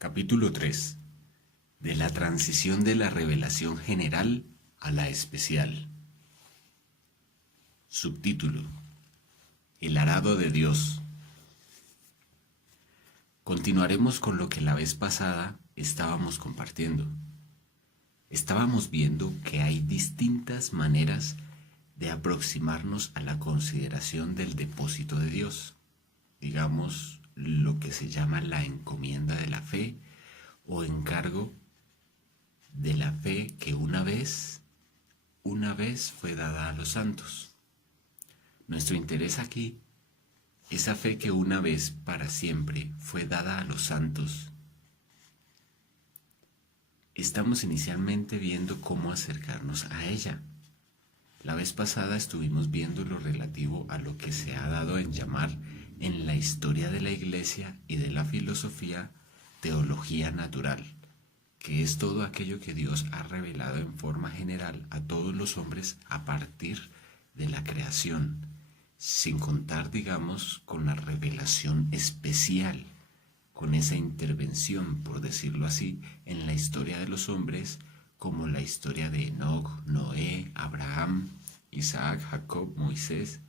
Capítulo 3. De la transición de la revelación general a la especial. Subtítulo: El arado de Dios. Continuaremos con lo que la vez pasada estábamos compartiendo. Estábamos viendo que hay distintas maneras de aproximarnos a la consideración del depósito de Dios, digamos lo que se llama la encomienda de la fe o encargo de la fe que una vez fue dada a los santos. Nuestro interés aquí, esa fe que una vez para siempre fue dada a los santos. Estamos inicialmente viendo cómo acercarnos a ella. La vez pasada estuvimos viendo lo relativo a lo que se ha dado en llamar en la historia de la Iglesia y de la filosofía teología natural, que es todo aquello que Dios ha revelado en forma general a todos los hombres a partir de la creación, sin contar, digamos, con la revelación especial, con esa intervención, por decirlo así, en la historia de los hombres, como la historia de Enoc, Noé, Abraham, Isaac, Jacob, Moisés,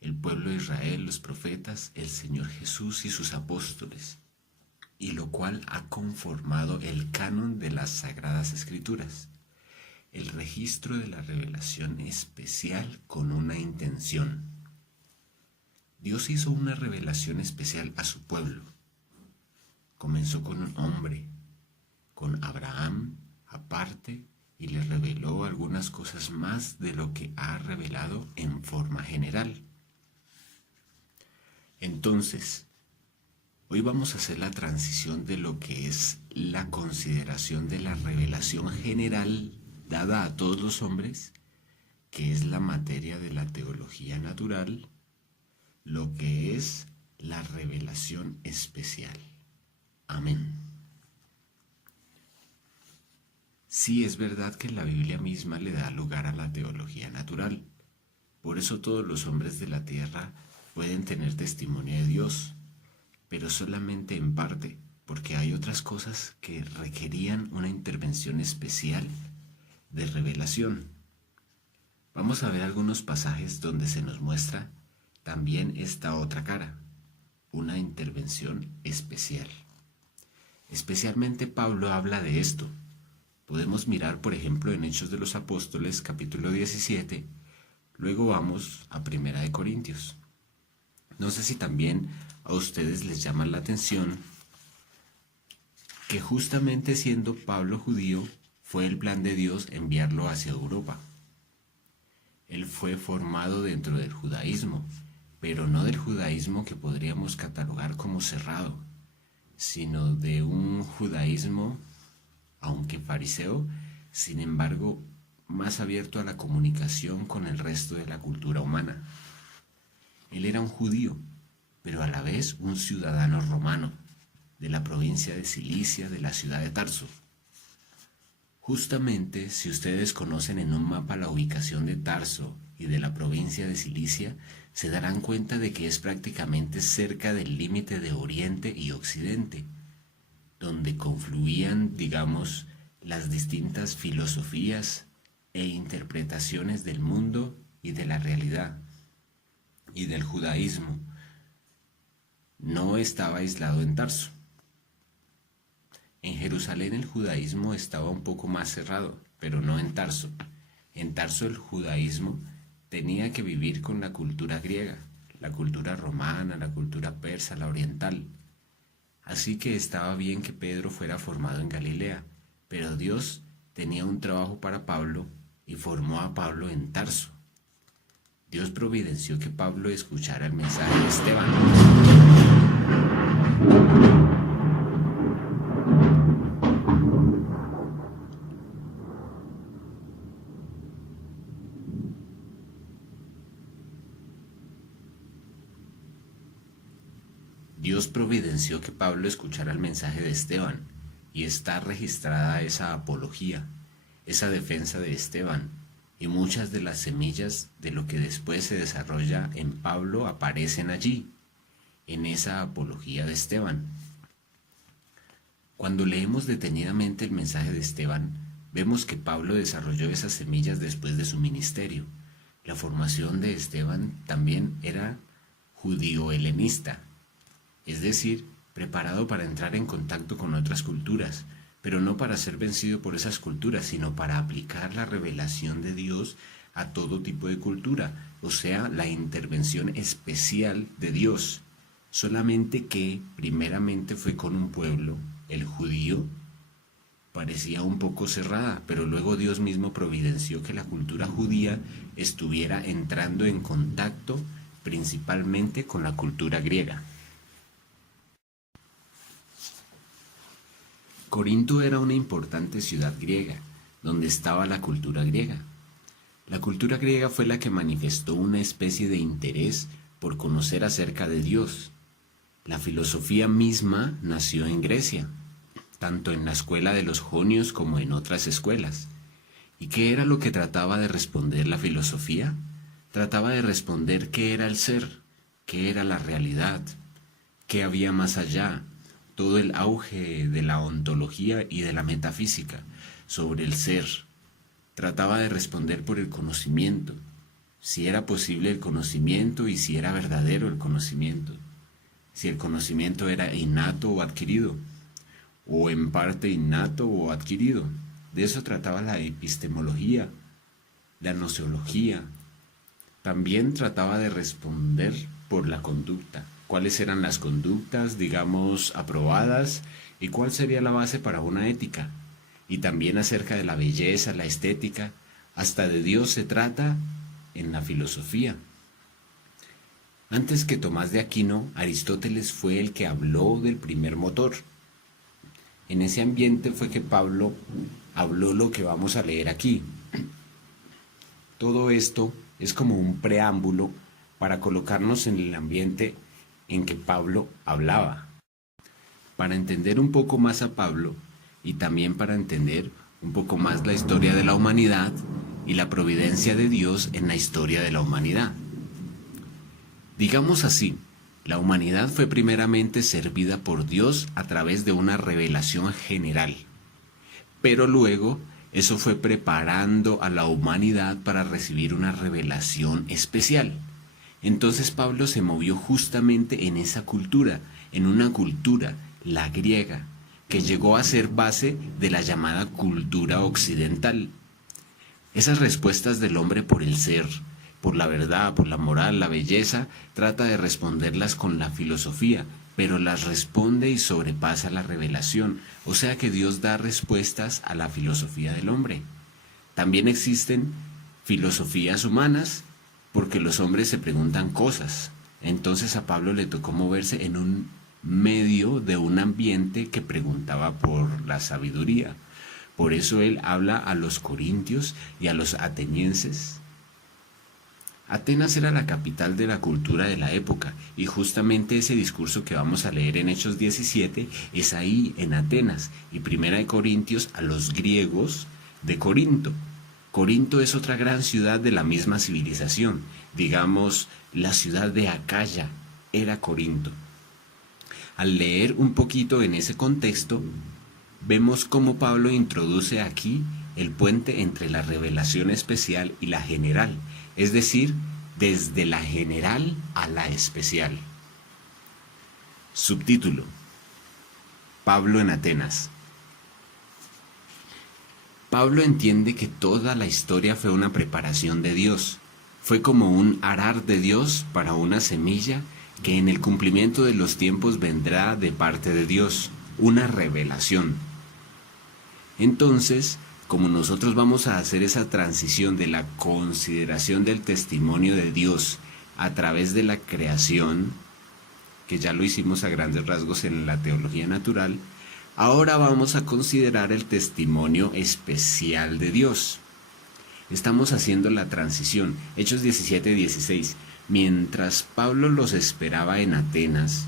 el pueblo de Israel, los profetas, el Señor Jesús y sus apóstoles, y lo cual ha conformado el canon de las Sagradas Escrituras, el registro de la revelación especial con una intención. Dios hizo una revelación especial a su pueblo. Comenzó con un hombre, con Abraham aparte, y le reveló algunas cosas más de lo que ha revelado en forma general. Entonces, hoy vamos a hacer la transición de lo que es la consideración de la revelación general dada a todos los hombres, que es la materia de la teología natural, lo que es la revelación especial. Amén. Sí, es verdad que la Biblia misma le da lugar a la teología natural. Por eso todos los hombres de la tierra pueden tener testimonio de Dios, pero solamente en parte, porque hay otras cosas que requerían una intervención especial de revelación. Vamos a ver algunos pasajes donde se nos muestra también esta otra cara, una intervención especial. Especialmente Pablo habla de esto. Podemos mirar, por ejemplo, en Hechos de los Apóstoles, capítulo 17, luego vamos a 1 de Corintios. No sé si también a ustedes les llama la atención que justamente siendo Pablo judío, fue el plan de Dios enviarlo hacia Europa. Él fue formado dentro del judaísmo, pero no del judaísmo que podríamos catalogar como cerrado, sino de un judaísmo, aunque fariseo, sin embargo, más abierto a la comunicación con el resto de la cultura humana. Él era un judío, pero a la vez un ciudadano romano, de la provincia de Cilicia, de la ciudad de Tarso. Justamente, si ustedes conocen en un mapa la ubicación de Tarso y de la provincia de Cilicia, se darán cuenta de que es prácticamente cerca del límite de Oriente y Occidente, donde confluían, digamos, las distintas filosofías e interpretaciones del mundo y de la realidad y del judaísmo. No estaba aislado en Tarso. En Jerusalén el judaísmo estaba un poco más cerrado, pero no en Tarso. En Tarso el judaísmo tenía que vivir con la cultura griega, la cultura romana, la cultura persa, la oriental. Así que estaba bien que Pedro fuera formado en Galilea, pero Dios tenía un trabajo para Pablo y formó a Pablo en Tarso. Dios providenció que Pablo escuchara el mensaje de Esteban. Dios providenció que Pablo escuchara el mensaje de Esteban, y está registrada esa apología, esa defensa de Esteban, y muchas de las semillas de lo que después se desarrolla en Pablo aparecen allí, en esa apología de Esteban. Cuando leemos detenidamente el mensaje de Esteban, vemos que Pablo desarrolló esas semillas después de su ministerio. La formación de Esteban también era judío-helenista, es decir, preparado para entrar en contacto con otras culturas, pero no para ser vencido por esas culturas, sino para aplicar la revelación de Dios a todo tipo de cultura, o sea, la intervención especial de Dios. Solamente que primeramente fue con un pueblo, el judío, parecía un poco cerrada, pero luego Dios mismo providenció que la cultura judía estuviera entrando en contacto principalmente con la cultura griega. Corinto era una importante ciudad griega, donde estaba la cultura griega. La cultura griega fue la que manifestó una especie de interés por conocer acerca de Dios. La filosofía misma nació en Grecia, tanto en la escuela de los jonios como en otras escuelas. ¿Y qué era lo que trataba de responder la filosofía? Trataba de responder qué era el ser, qué era la realidad, qué había más allá, todo el auge de la ontología y de la metafísica sobre el ser. Trataba de responder por el conocimiento, si era posible el conocimiento y si era verdadero el conocimiento, si el conocimiento era innato o adquirido, o en parte innato o adquirido. De eso trataba la epistemología, la gnoseología. También trataba de responder por la conducta. ¿Cuáles eran las conductas, digamos, aprobadas? ¿Y cuál sería la base para una ética? Y también acerca de la belleza, la estética. Hasta de Dios se trata en la filosofía. Antes que Tomás de Aquino, Aristóteles fue el que habló del primer motor. En ese ambiente fue que Pablo habló lo que vamos a leer aquí. Todo esto es como un preámbulo para colocarnos en el ambiente en que Pablo hablaba. Para entender un poco más a Pablo y también para entender un poco más la historia de la humanidad y la providencia de Dios en la historia de la humanidad. Digamos así, la humanidad fue primeramente servida por Dios a través de una revelación general, pero luego eso fue preparando a la humanidad para recibir una revelación especial. Entonces Pablo se movió justamente en esa cultura, en una cultura, la griega, que llegó a ser base de la llamada cultura occidental. Esas respuestas del hombre por el ser, por la verdad, por la moral, la belleza, trata de responderlas con la filosofía, pero las responde y sobrepasa la revelación, o sea que Dios da respuestas a la filosofía del hombre. También existen filosofías humanas, porque los hombres se preguntan cosas. Entonces a Pablo le tocó moverse en un medio de un ambiente que preguntaba por la sabiduría. Por eso él habla a los corintios y a los atenienses. Atenas era la capital de la cultura de la época, y justamente ese discurso que vamos a leer en Hechos 17 es ahí en Atenas, y Primera de Corintios a los griegos de Corinto. Corinto es otra gran ciudad de la misma civilización, digamos, la ciudad de Acaya era Corinto. Al leer un poquito en ese contexto, vemos cómo Pablo introduce aquí el puente entre la revelación especial y la general, es decir, desde la general a la especial. Subtítulo: Pablo en Atenas. Pablo entiende que toda la historia fue una preparación de Dios. Fue como un arar de Dios para una semilla que en el cumplimiento de los tiempos vendrá de parte de Dios, una revelación. Entonces, como nosotros vamos a hacer esa transición de la consideración del testimonio de Dios a través de la creación, que ya lo hicimos a grandes rasgos en la teología natural, ahora vamos a considerar el testimonio especial de Dios. Estamos haciendo la transición. Hechos 17:16. Mientras Pablo los esperaba en Atenas,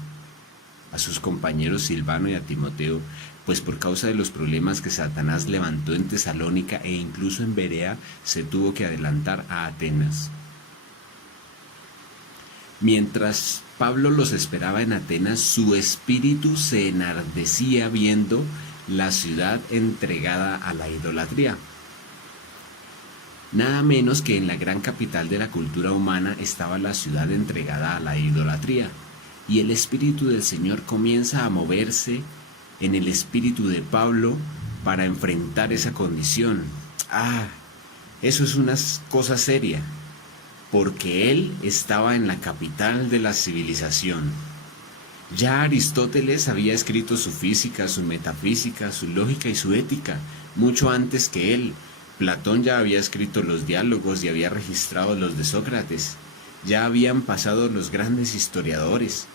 a sus compañeros Silvano y a Timoteo, pues por causa de los problemas que Satanás levantó en Tesalónica e incluso en Berea, se tuvo que adelantar a Atenas. Mientras Pablo los esperaba en Atenas, su espíritu se enardecía viendo la ciudad entregada a la idolatría. Nada menos que en la gran capital de la cultura humana estaba la ciudad entregada a la idolatría, y el Espíritu del Señor comienza a moverse en el espíritu de Pablo para enfrentar esa condición. Eso es una cosa seria, porque él estaba en la capital de la civilización. Ya Aristóteles había escrito su física, su metafísica, su lógica y su ética, mucho antes que él. Platón ya había escrito los diálogos y había registrado los de Sócrates. Ya habían pasado los grandes historiadores.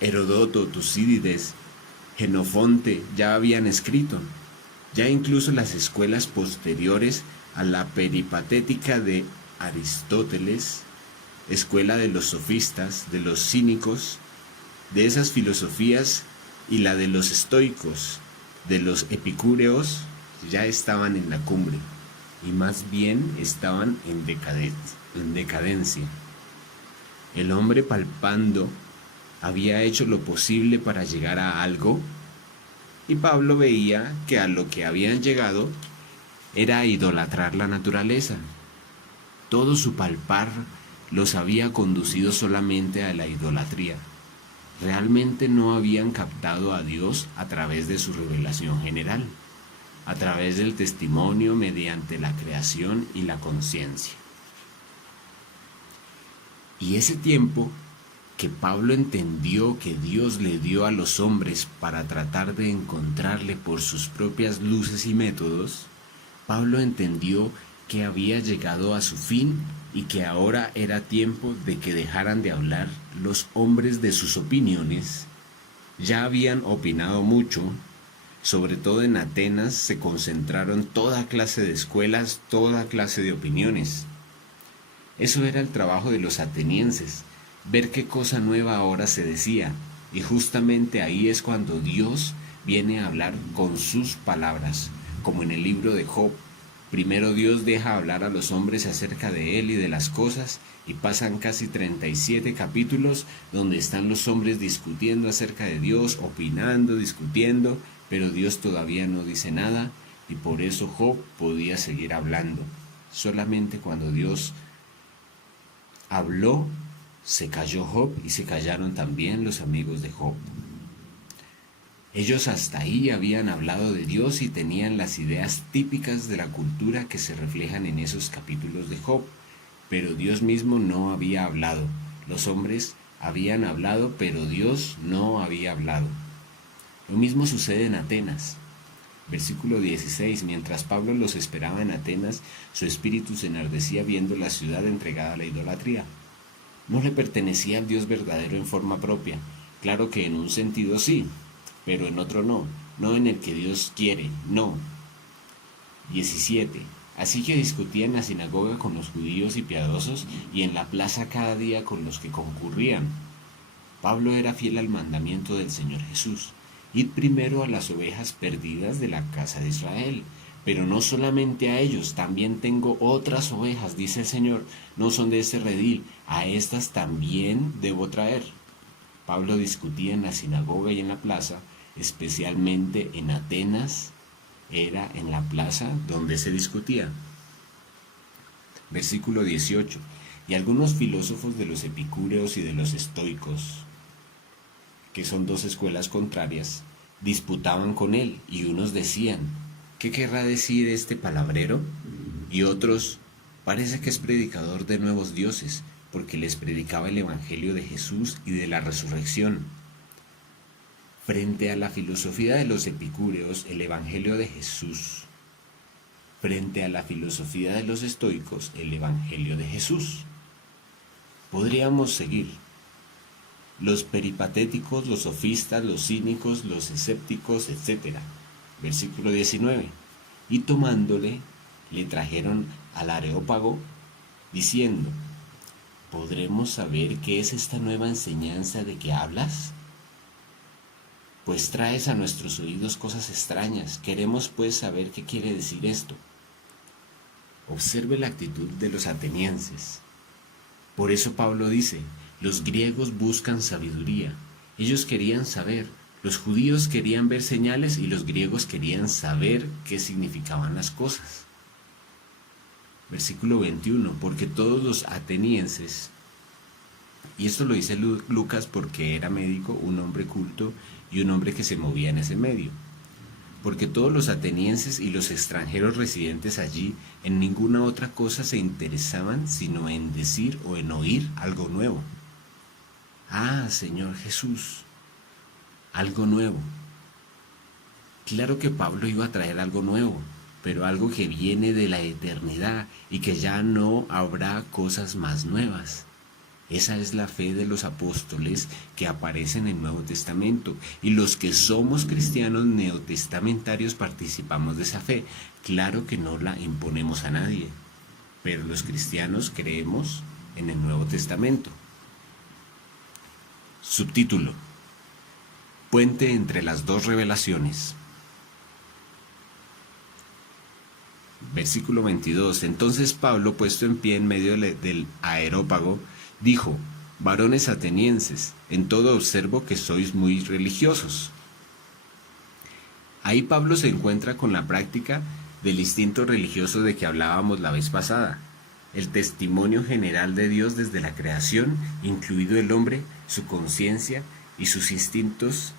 Heródoto, Tucídides, Jenofonte ya habían escrito. Ya incluso las escuelas posteriores a la peripatética de Aristóteles, escuela de los sofistas, de los cínicos, de esas filosofías, y la de los estoicos, de los epicúreos, ya estaban en la cumbre, y más bien estaban en decadencia. El hombre palpando había hecho lo posible para llegar a algo, y Pablo veía que a lo que habían llegado era a idolatrar la naturaleza. Todo su palpar los había conducido solamente a la idolatría. Realmente no habían captado a Dios a través de su revelación general, a través del testimonio mediante la creación y la conciencia. Y ese tiempo que Pablo entendió que Dios le dio a los hombres para tratar de encontrarle por sus propias luces y métodos, Pablo entendió que había llegado a su fin y que ahora era tiempo de que dejaran de hablar los hombres de sus opiniones. Ya habían opinado mucho, sobre todo en Atenas se concentraron toda clase de escuelas, toda clase de opiniones. Eso era el trabajo de los atenienses, ver qué cosa nueva ahora se decía, y justamente ahí es cuando Dios viene a hablar con sus palabras, como en el libro de Job. Primero Dios deja hablar a los hombres acerca de él y de las cosas, y pasan casi 37 capítulos donde están los hombres discutiendo acerca de Dios, opinando, discutiendo, pero Dios todavía no dice nada, y por eso Job podía seguir hablando. Solamente cuando Dios habló, se calló Job y se callaron también los amigos de Job. Ellos hasta ahí habían hablado de Dios y tenían las ideas típicas de la cultura que se reflejan en esos capítulos de Job, pero Dios mismo no había hablado. Los hombres habían hablado, pero Dios no había hablado. Lo mismo sucede en Atenas. Versículo 16, mientras Pablo los esperaba en Atenas, su espíritu se enardecía viendo la ciudad entregada a la idolatría. No le pertenecía al Dios verdadero en forma propia. Claro que en un sentido sí, pero en otro no, no en el que Dios quiere, no. 17. Así que discutía en la sinagoga con los judíos y piadosos, y en la plaza cada día con los que concurrían. Pablo era fiel al mandamiento del Señor Jesús: id primero a las ovejas perdidas de la casa de Israel. Pero no solamente a ellos, también tengo otras ovejas, dice el Señor, no son de ese redil, a estas también debo traer. Pablo discutía en la sinagoga y en la plaza, especialmente en Atenas, era en la plaza donde se discutía. Versículo 18. Y algunos filósofos de los epicúreos y de los estoicos, que son dos escuelas contrarias, disputaban con él, y unos decían: ¿qué querrá decir este palabrero? Y otros: parece que es predicador de nuevos dioses, porque les predicaba el evangelio de Jesús y de la resurrección. Frente a la filosofía de los epicúreos, el evangelio de Jesús. Frente a la filosofía de los estoicos, el evangelio de Jesús. Podríamos seguir. Los peripatéticos, los sofistas, los cínicos, los escépticos, etc. Versículo 19. Y tomándole, le trajeron al Areópago, diciendo: ¿podremos saber qué es esta nueva enseñanza de que hablas? Pues traes a nuestros oídos cosas extrañas. Queremos pues saber qué quiere decir esto. Observe la actitud de los atenienses. Por eso Pablo dice: los griegos buscan sabiduría. Ellos querían saber, Los judíos querían ver señales y los griegos querían saber qué significaban las cosas. Versículo 21, porque todos los atenienses, y esto lo dice Lucas porque era médico, un hombre culto y un hombre que se movía en ese medio, porque todos los atenienses y los extranjeros residentes allí en ninguna otra cosa se interesaban sino en decir o en oír algo nuevo. Ah, Señor Jesús, algo nuevo. Claro que Pablo iba a traer algo nuevo, pero algo que viene de la eternidad y que ya no habrá cosas más nuevas. Esa es la fe de los apóstoles que aparece en el Nuevo Testamento, y los que somos cristianos neotestamentarios participamos de esa fe. Claro que no la imponemos a nadie, pero los cristianos creemos en el Nuevo Testamento. Subtítulo: Puente entre las dos revelaciones. Versículo 22. Entonces Pablo, puesto en pie en medio del areópago, dijo: varones atenienses, en todo observo que sois muy religiosos. Ahí Pablo se encuentra con la práctica del instinto religioso de que hablábamos la vez pasada. El testimonio general de Dios desde la creación, incluido el hombre, su conciencia y sus instintos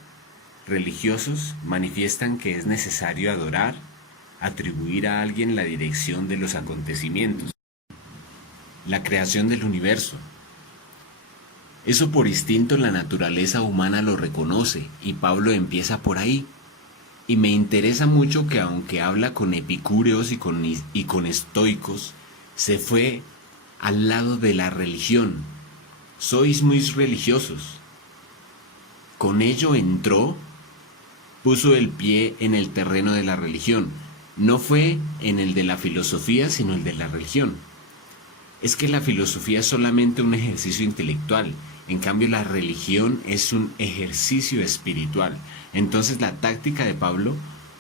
religiosos, manifiestan que es necesario adorar, atribuir a alguien la dirección de los acontecimientos, la creación del universo. Eso por instinto la naturaleza humana lo reconoce, y Pablo empieza por ahí. Y me interesa mucho que aunque habla con epicúreos y con estoicos, se fue al lado de la religión. Sois muy religiosos. Con ello entró, puso el pie en el terreno de la religión. No fue en el de la filosofía, sino el de la religión. Es que la filosofía es solamente un ejercicio intelectual, en cambio la religión es un ejercicio espiritual. Entonces la táctica de Pablo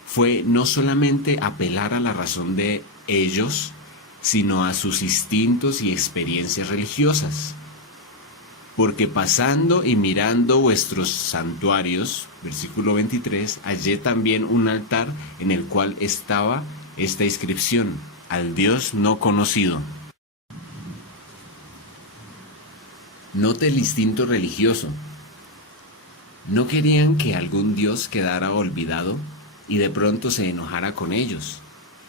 fue no solamente apelar a la razón de ellos, sino a sus instintos y experiencias religiosas. Porque pasando y mirando vuestros santuarios, versículo 23, hallé también un altar en el cual estaba esta inscripción: al Dios no conocido. Note el instinto religioso. No querían que algún Dios quedara olvidado y de pronto se enojara con ellos.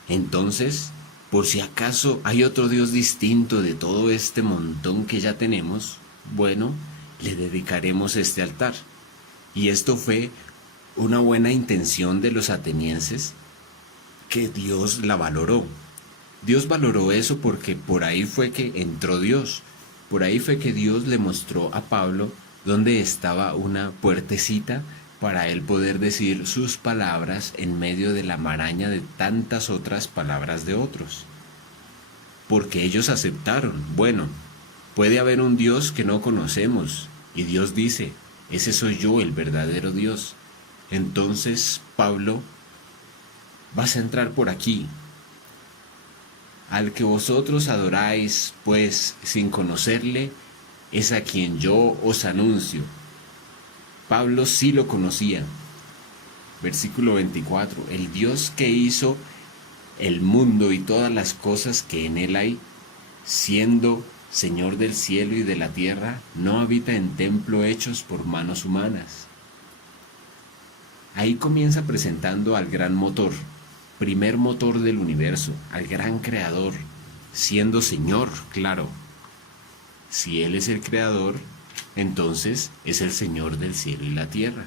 Entonces, por si acaso hay otro Dios distinto de todo este montón que ya tenemos, bueno, le dedicaremos este altar. Y esto fue una buena intención de los atenienses, que Dios la valoró. Dios valoró eso porque por ahí fue que entró Dios. Por ahí fue que Dios le mostró a Pablo dónde estaba una puertecita para él poder decir sus palabras en medio de la maraña de tantas otras palabras de otros. Porque ellos aceptaron: bueno, puede haber un Dios que no conocemos, y Dios dice: ese soy yo, el verdadero Dios. Entonces, Pablo, vas a entrar por aquí. Al que vosotros adoráis, pues, sin conocerle, es a quien yo os anuncio. Pablo sí lo conocía. Versículo 24. El Dios que hizo el mundo y todas las cosas que en él hay, siendo Señor del cielo y de la tierra, no habita en templo hechos por manos humanas. Ahí comienza presentando al gran motor, primer motor del universo, al gran creador, siendo Señor, claro. Si Él es el creador, entonces es el Señor del cielo y la tierra.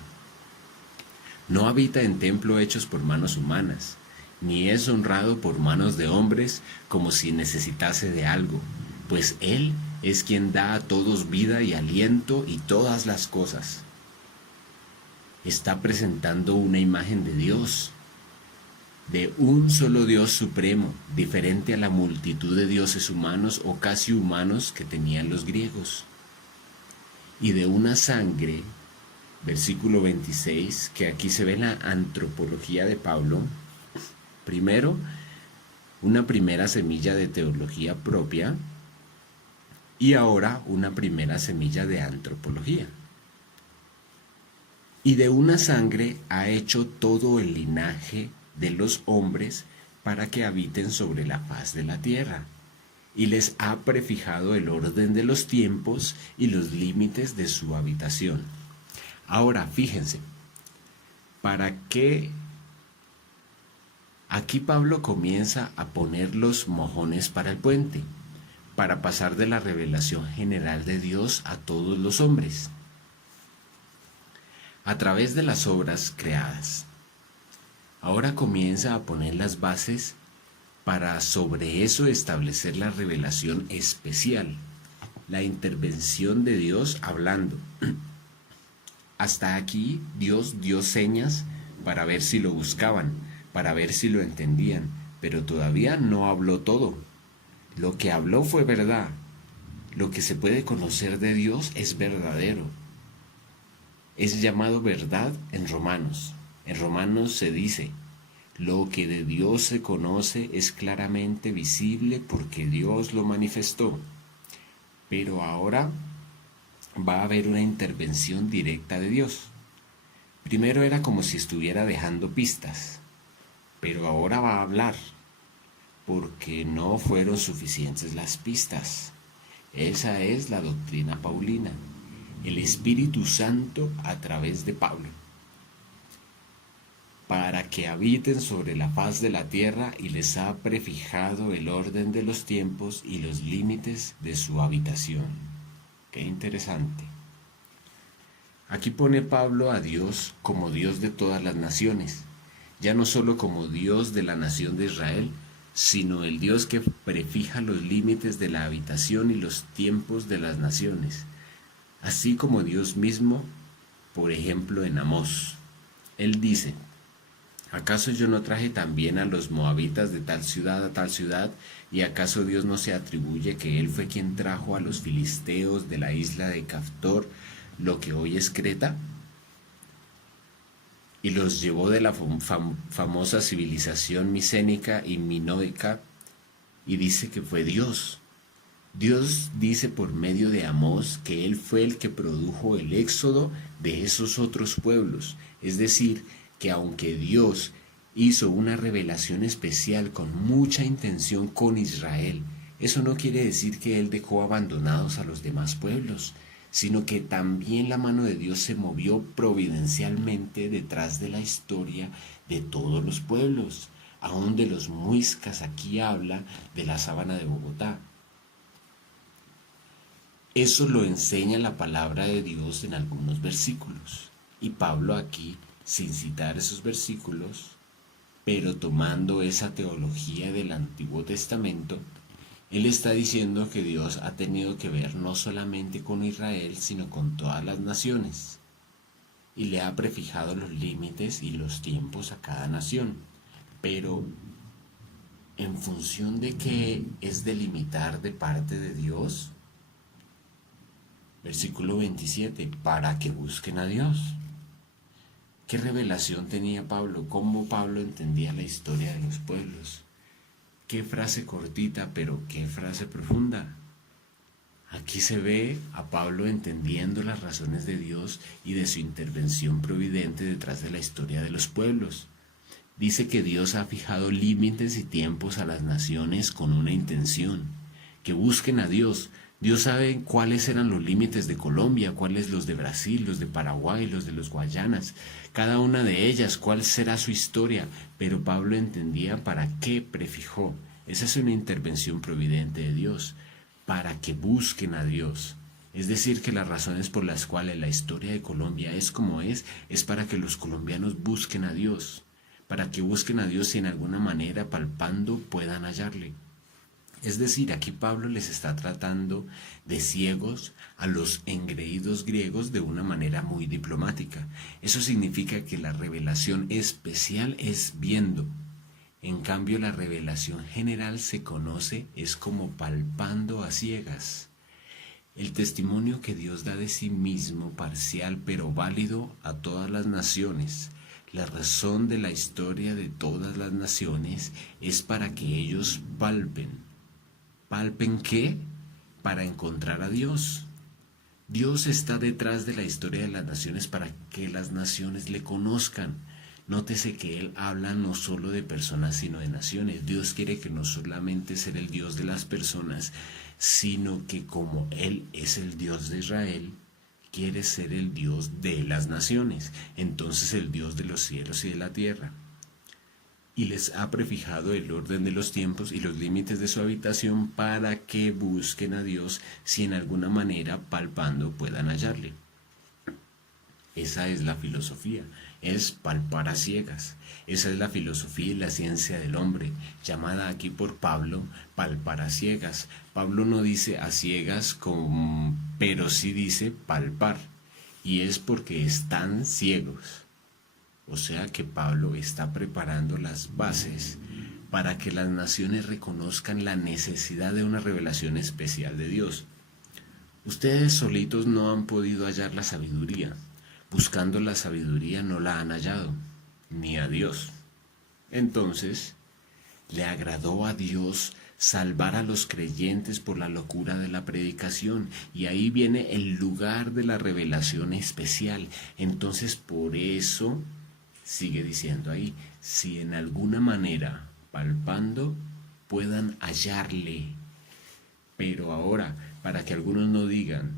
No habita en templo hechos por manos humanas, ni es honrado por manos de hombres como si necesitase de algo, pues Él es quien da a todos vida y aliento y todas las cosas. Está presentando una imagen de Dios, de un solo Dios supremo, diferente a la multitud de dioses humanos o casi humanos que tenían los griegos. Y de una sangre, versículo 26, que aquí se ve la antropología de Pablo. Primero, una primera semilla de teología propia, y ahora una primera semilla de antropología. Y de una sangre ha hecho todo el linaje de los hombres para que habiten sobre la faz de la tierra. Y les ha prefijado el orden de los tiempos y los límites de su habitación. Ahora, fíjense, ¿para qué? Aquí Pablo comienza a poner los mojones para el puente, para pasar de la revelación general de Dios a todos los hombres, a través de las obras creadas. Ahora comienza a poner las bases para sobre eso establecer la revelación especial, la intervención de Dios hablando. Hasta aquí Dios dio señas para ver si lo buscaban, para ver si lo entendían, pero todavía no habló todo. Lo que habló fue verdad. Lo que se puede conocer de Dios es verdadero. Es llamado verdad en Romanos. En Romanos se dice, lo que de Dios se conoce es claramente visible porque Dios lo manifestó. Pero ahora va a haber una intervención directa de Dios. Primero era como si estuviera dejando pistas, pero ahora va a hablar, porque no fueron suficientes las pistas. Esa es la doctrina paulina, el Espíritu Santo a través de Pablo, para que habiten sobre la faz de la tierra y les ha prefijado el orden de los tiempos y los límites de su habitación. Qué interesante. Aquí pone Pablo a Dios como Dios de todas las naciones, ya no solo como Dios de la nación de Israel, sino el Dios que prefija los límites de la habitación y los tiempos de las naciones, así como Dios mismo, por ejemplo en Amós. Él dice, ¿acaso yo no traje también a los moabitas de tal ciudad a tal ciudad? ¿Y acaso Dios no se atribuye que Él fue quien trajo a los filisteos de la isla de Caftor, lo que hoy es Creta? Y los llevó de la famosa civilización micénica y minoica, y dice que fue Dios. Dios dice por medio de Amós que Él fue el que produjo el éxodo de esos otros pueblos, es decir, que aunque Dios hizo una revelación especial con mucha intención con Israel, eso no quiere decir que Él dejó abandonados a los demás pueblos, sino que también la mano de Dios se movió providencialmente detrás de la historia de todos los pueblos, aún de los muiscas. Aquí habla de la Sabana de Bogotá. Eso lo enseña la palabra de Dios en algunos versículos. Y Pablo aquí, sin citar esos versículos, pero tomando esa teología del Antiguo Testamento, él está diciendo que Dios ha tenido que ver no solamente con Israel, sino con todas las naciones, y le ha prefijado los límites y los tiempos a cada nación. Pero, ¿en función de qué es delimitar de parte de Dios? Versículo 27, para que busquen a Dios. ¿Qué revelación tenía Pablo? ¿Cómo Pablo entendía la historia de los pueblos? Qué frase cortita, pero qué frase profunda. Aquí se ve a Pablo entendiendo las razones de Dios y de su intervención providente detrás de la historia de los pueblos. Dice que Dios ha fijado límites y tiempos a las naciones con una intención, que busquen a Dios. Dios sabe cuáles eran los límites de Colombia, cuáles los de Brasil, los de Paraguay, los de los Guayanas, cada una de ellas, cuál será su historia, pero Pablo entendía para qué prefijó. Esa es una intervención providente de Dios, para que busquen a Dios. Es decir, que las razones por las cuales la historia de Colombia es como es para que los colombianos busquen a Dios, para que busquen a Dios y en alguna manera palpando puedan hallarle. Es decir, aquí Pablo les está tratando de ciegos a los engreídos griegos de una manera muy diplomática. Eso significa que la revelación especial es viendo. En cambio, la revelación general se conoce es como palpando a ciegas. El testimonio que Dios da de sí mismo, parcial pero válido a todas las naciones. La razón de la historia de todas las naciones es para que ellos palpen. ¿Palpen qué? Para encontrar a Dios. Dios está detrás de la historia de las naciones para que las naciones le conozcan. Nótese que Él habla no solo de personas, sino de naciones. Dios quiere que no solamente ser el Dios de las personas, sino que como Él es el Dios de Israel, quiere ser el Dios de las naciones. Entonces el Dios de los cielos y de la tierra. Y les ha prefijado el orden de los tiempos y los límites de su habitación para que busquen a Dios si en alguna manera palpando puedan hallarle. Esa es la filosofía, es palpar a ciegas. Esa es la filosofía y la ciencia del hombre, llamada aquí por Pablo palpar a ciegas. Pablo no dice a ciegas, pero sí dice palpar, y es porque están ciegos. O sea que Pablo está preparando las bases para que las naciones reconozcan la necesidad de una revelación especial de Dios. Ustedes solitos no han podido hallar la sabiduría. Buscando la sabiduría no la han hallado, ni a Dios. Entonces, le agradó a Dios salvar a los creyentes por la locura de la predicación, y ahí viene el lugar de la revelación especial. Entonces, por eso, sigue diciendo ahí, si en alguna manera, palpando, puedan hallarle. Pero ahora, para que algunos no digan,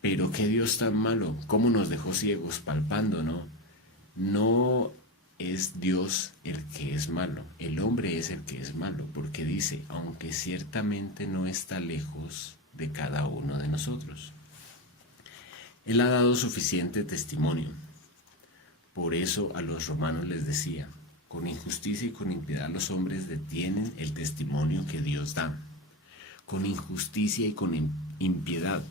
pero qué Dios tan malo, cómo nos dejó ciegos palpando, ¿no? No es Dios el que es malo, el hombre es el que es malo, porque dice, aunque ciertamente no está lejos de cada uno de nosotros. Él ha dado suficiente testimonio. Por eso a los romanos les decía, con injusticia y con impiedad los hombres detienen el testimonio que Dios da. Con injusticia y con impiedad.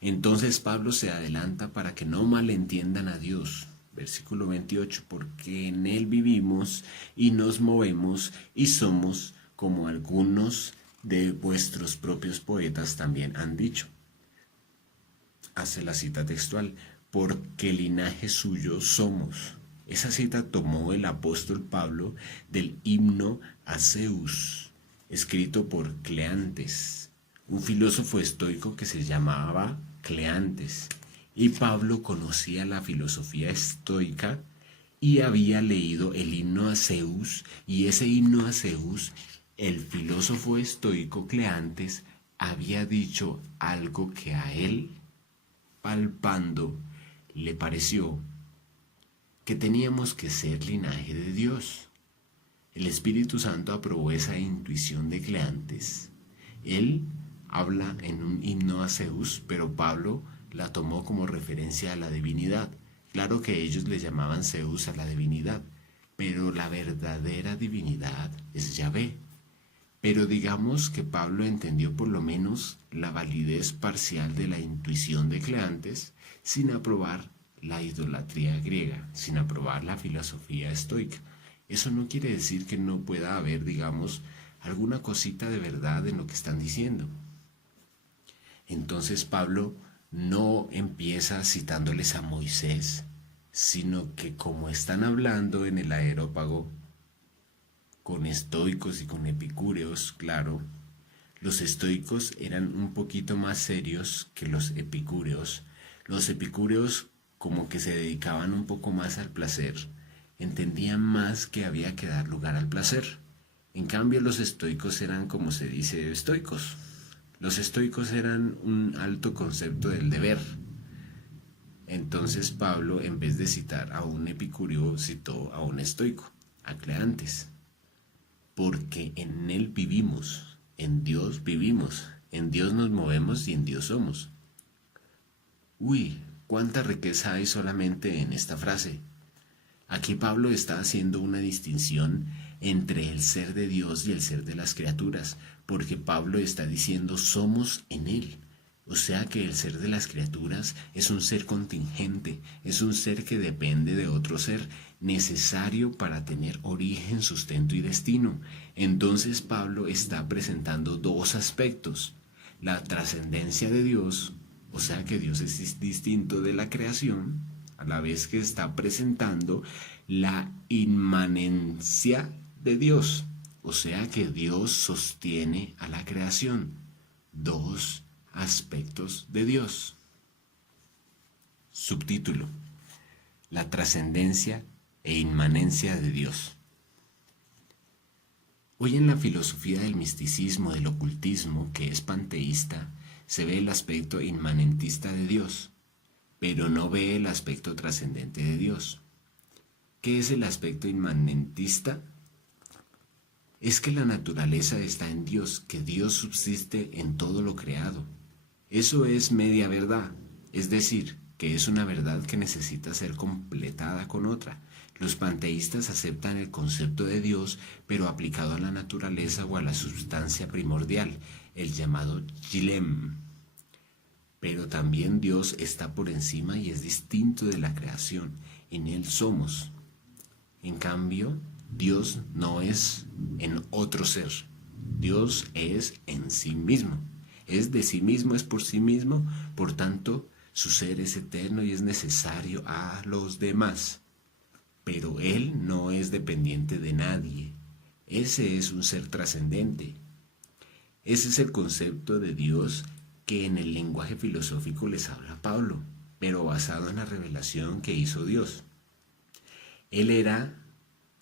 Entonces Pablo se adelanta para que no malentiendan a Dios. Versículo 28, porque en Él vivimos y nos movemos y somos como algunos de vuestros propios poetas también han dicho. Hace la cita textual, porque linaje suyo somos. Esa cita tomó el apóstol Pablo del himno a Zeus, escrito por Cleantes, un filósofo estoico que se llamaba Cleantes. Y Pablo conocía la filosofía estoica y había leído el himno a Zeus, y ese himno a Zeus, el filósofo estoico Cleantes había dicho algo que a él, palpando, le pareció que teníamos que ser linaje de Dios. El Espíritu Santo aprobó esa intuición de Cleantes. Él habla en un himno a Zeus, pero Pablo la tomó como referencia a la divinidad. Claro que ellos le llamaban Zeus a la divinidad, pero la verdadera divinidad es Yahvé. Pero digamos que Pablo entendió por lo menos la validez parcial de la intuición de Cleantes sin aprobar la idolatría griega, sin aprobar la filosofía estoica. Eso no quiere decir que no pueda haber, digamos, alguna cosita de verdad en lo que están diciendo. Entonces Pablo no empieza citándoles a Moisés, sino que como están hablando en el Areópago, con estoicos y con epicúreos, claro, los estoicos eran un poquito más serios que los epicúreos. Los epicúreos como que se dedicaban un poco más al placer, entendían más que había que dar lugar al placer. En cambio los estoicos eran, como se dice, estoicos. Los estoicos eran un alto concepto del deber. Entonces Pablo, en vez de citar a un epicúreo, citó a un estoico, a Cleantes. Porque en Él vivimos, en Dios vivimos, en Dios nos movemos y en Dios somos. Uy, cuánta riqueza hay solamente en esta frase. Aquí Pablo está haciendo una distinción entre el ser de Dios y el ser de las criaturas, porque Pablo está diciendo somos en Él. O sea que el ser de las criaturas es un ser contingente, es un ser que depende de otro ser, necesario para tener origen, sustento y destino. Entonces Pablo está presentando dos aspectos: la trascendencia de Dios, o sea que Dios es distinto de la creación, a la vez que está presentando la inmanencia de Dios, o sea que Dios sostiene a la creación. Dos aspectos de Dios. Subtítulo: La trascendencia e inmanencia de Dios. Hoy en la filosofía del misticismo, del ocultismo, que es panteísta, se ve el aspecto inmanentista de Dios, pero no ve el aspecto trascendente de Dios. ¿Qué es el aspecto inmanentista? Es que la naturaleza está en Dios, que Dios subsiste en todo lo creado. Eso es media verdad, es decir, que es una verdad que necesita ser completada con otra. Los panteístas aceptan el concepto de Dios, pero aplicado a la naturaleza o a la sustancia primordial, el llamado Chilem. Pero también Dios está por encima y es distinto de la creación. En Él somos. En cambio, Dios no es en otro ser. Dios es en sí mismo. Es de sí mismo, es por sí mismo. Por tanto, su ser es eterno y es necesario a los demás. Pero Él no es dependiente de nadie. Ese es un ser trascendente. Ese es el concepto de Dios que en el lenguaje filosófico les habla Pablo, pero basado en la revelación que hizo Dios. Él era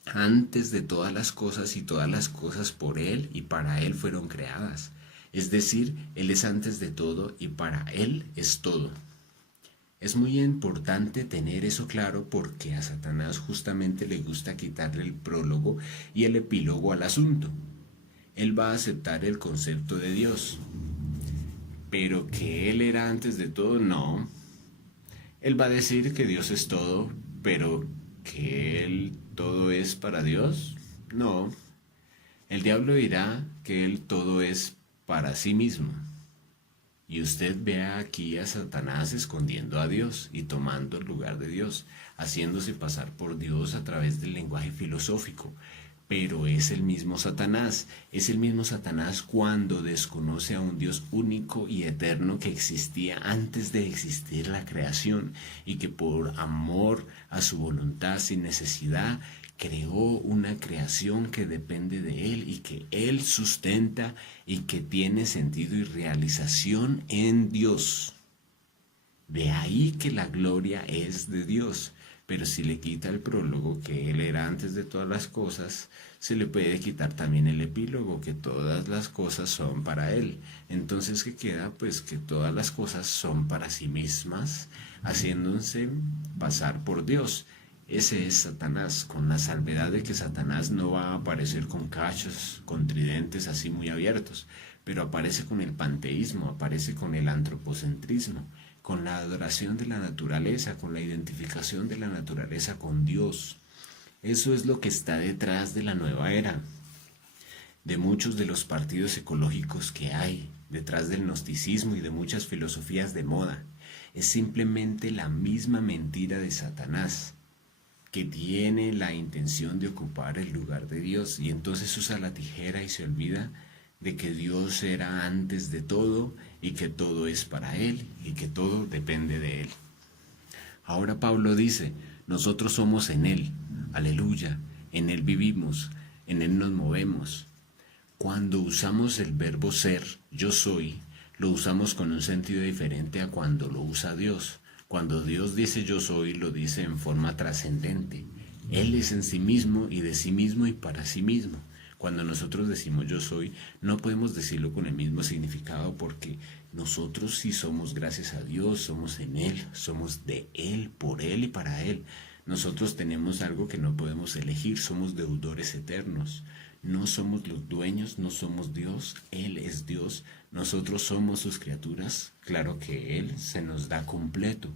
antes de todas las cosas y todas las cosas por Él y para Él fueron creadas. Es decir, Él es antes de todo y para Él es todo. Es muy importante tener eso claro porque a Satanás justamente le gusta quitarle el prólogo y el epílogo al asunto. Él va a aceptar el concepto de Dios, pero que Él era antes de todo, no. Él va a decir que Dios es todo, pero que Él todo es para Dios, no. El diablo dirá que Él todo es para sí mismo. Y usted ve aquí a Satanás escondiendo a Dios y tomando el lugar de Dios, haciéndose pasar por Dios a través del lenguaje filosófico. Pero es el mismo Satanás cuando desconoce a un Dios único y eterno que existía antes de existir la creación y que por amor a su voluntad sin necesidad creó una creación que depende de Él y que Él sustenta y que tiene sentido y realización en Dios. De ahí que la gloria es de Dios. Pero si le quita el prólogo, que Él era antes de todas las cosas, se le puede quitar también el epílogo, que todas las cosas son para Él. Entonces, ¿qué queda? Pues que todas las cosas son para sí mismas, haciéndose pasar por Dios. Ese es Satanás, con la salvedad de que Satanás no va a aparecer con cachos, con tridentes así muy abiertos, pero aparece con el panteísmo, aparece con el antropocentrismo, con la adoración de la naturaleza, con la identificación de la naturaleza con Dios. Eso es lo que está detrás de la nueva era, de muchos de los partidos ecológicos que hay, detrás del gnosticismo y de muchas filosofías de moda. Es simplemente la misma mentira de Satanás, que tiene la intención de ocupar el lugar de Dios y entonces usa la tijera y se olvida de que Dios era antes de todo y que todo es para Él y que todo depende de Él. Ahora Pablo dice, nosotros somos en Él, aleluya, en Él vivimos, en Él nos movemos. Cuando usamos el verbo ser, yo soy, lo usamos con un sentido diferente a cuando lo usa Dios. Cuando Dios dice yo soy, lo dice en forma trascendente. Él es en sí mismo y de sí mismo y para sí mismo. Cuando nosotros decimos yo soy, no podemos decirlo con el mismo significado porque nosotros sí somos gracias a Dios, somos en Él, somos de Él, por Él y para Él. Nosotros tenemos algo que no podemos elegir, somos deudores eternos. No somos los dueños, no somos Dios, Él es Dios, nosotros somos sus criaturas, claro que Él se nos da completo,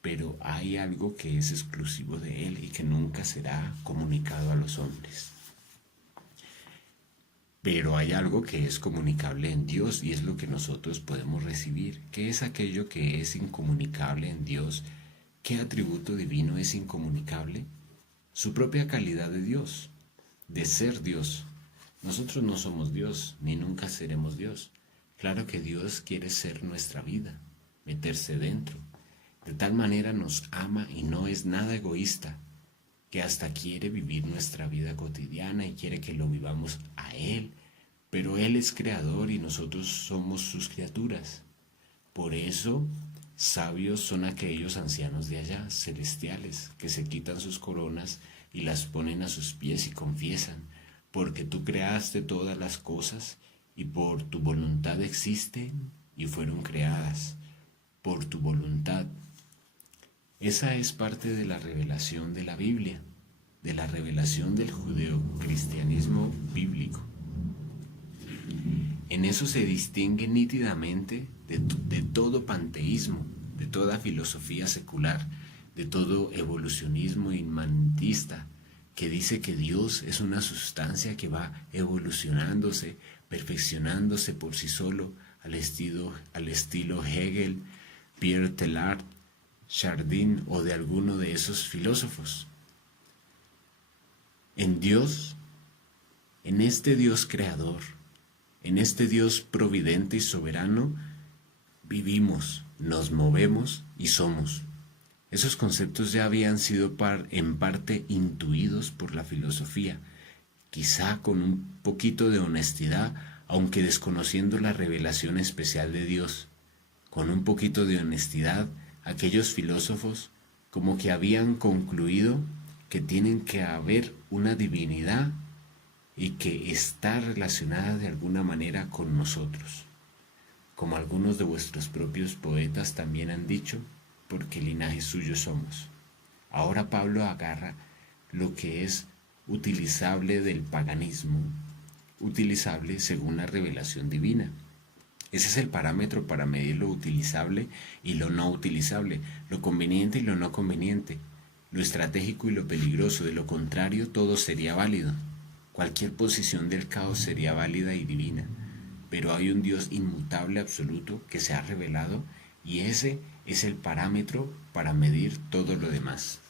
pero hay algo que es exclusivo de Él y que nunca será comunicado a los hombres. Pero hay algo que es comunicable en Dios y es lo que nosotros podemos recibir. ¿Qué es aquello que es incomunicable en Dios? ¿Qué atributo divino es incomunicable? Su propia calidad de Dios, de ser Dios. Nosotros no somos Dios, ni nunca seremos Dios. Claro que Dios quiere ser nuestra vida, meterse dentro. De tal manera nos ama y no es nada egoísta, que hasta quiere vivir nuestra vida cotidiana y quiere que lo vivamos a Él. Pero Él es creador y nosotros somos sus criaturas. Por eso, sabios son aquellos ancianos de allá, celestiales, que se quitan sus coronas y las ponen a sus pies y confiesan, porque tú creaste todas las cosas y por tu voluntad existen y fueron creadas, por tu voluntad. Esa es parte de la revelación de la Biblia, de la revelación del judeocristianismo bíblico. En eso se distingue nítidamente de todo panteísmo, de toda filosofía secular, de todo evolucionismo inmanentista, que dice que Dios es una sustancia que va evolucionándose, perfeccionándose por sí solo, al estilo Hegel, Pierre Teilhard, Chardin o de alguno de esos filósofos. En Dios, en este Dios creador, en este Dios providente y soberano, vivimos, nos movemos y somos. Esos conceptos ya habían sido en parte intuidos por la filosofía, quizá con un poquito de honestidad, aunque desconociendo la revelación especial de Dios. Con un poquito de honestidad, aquellos filósofos como que habían concluido que tienen que haber una divinidad y que está relacionada de alguna manera con nosotros, como algunos de vuestros propios poetas también han dicho, porque linaje suyo somos. Ahora Pablo agarra lo que es utilizable del paganismo, utilizable según la revelación divina. Ese es el parámetro para medir lo utilizable y lo no utilizable, lo conveniente y lo no conveniente, lo estratégico y lo peligroso. De lo contrario, todo sería válido. Cualquier posición del caos sería válida y divina. Pero hay un Dios inmutable absoluto que se ha revelado y ese es el parámetro para medir todo lo demás.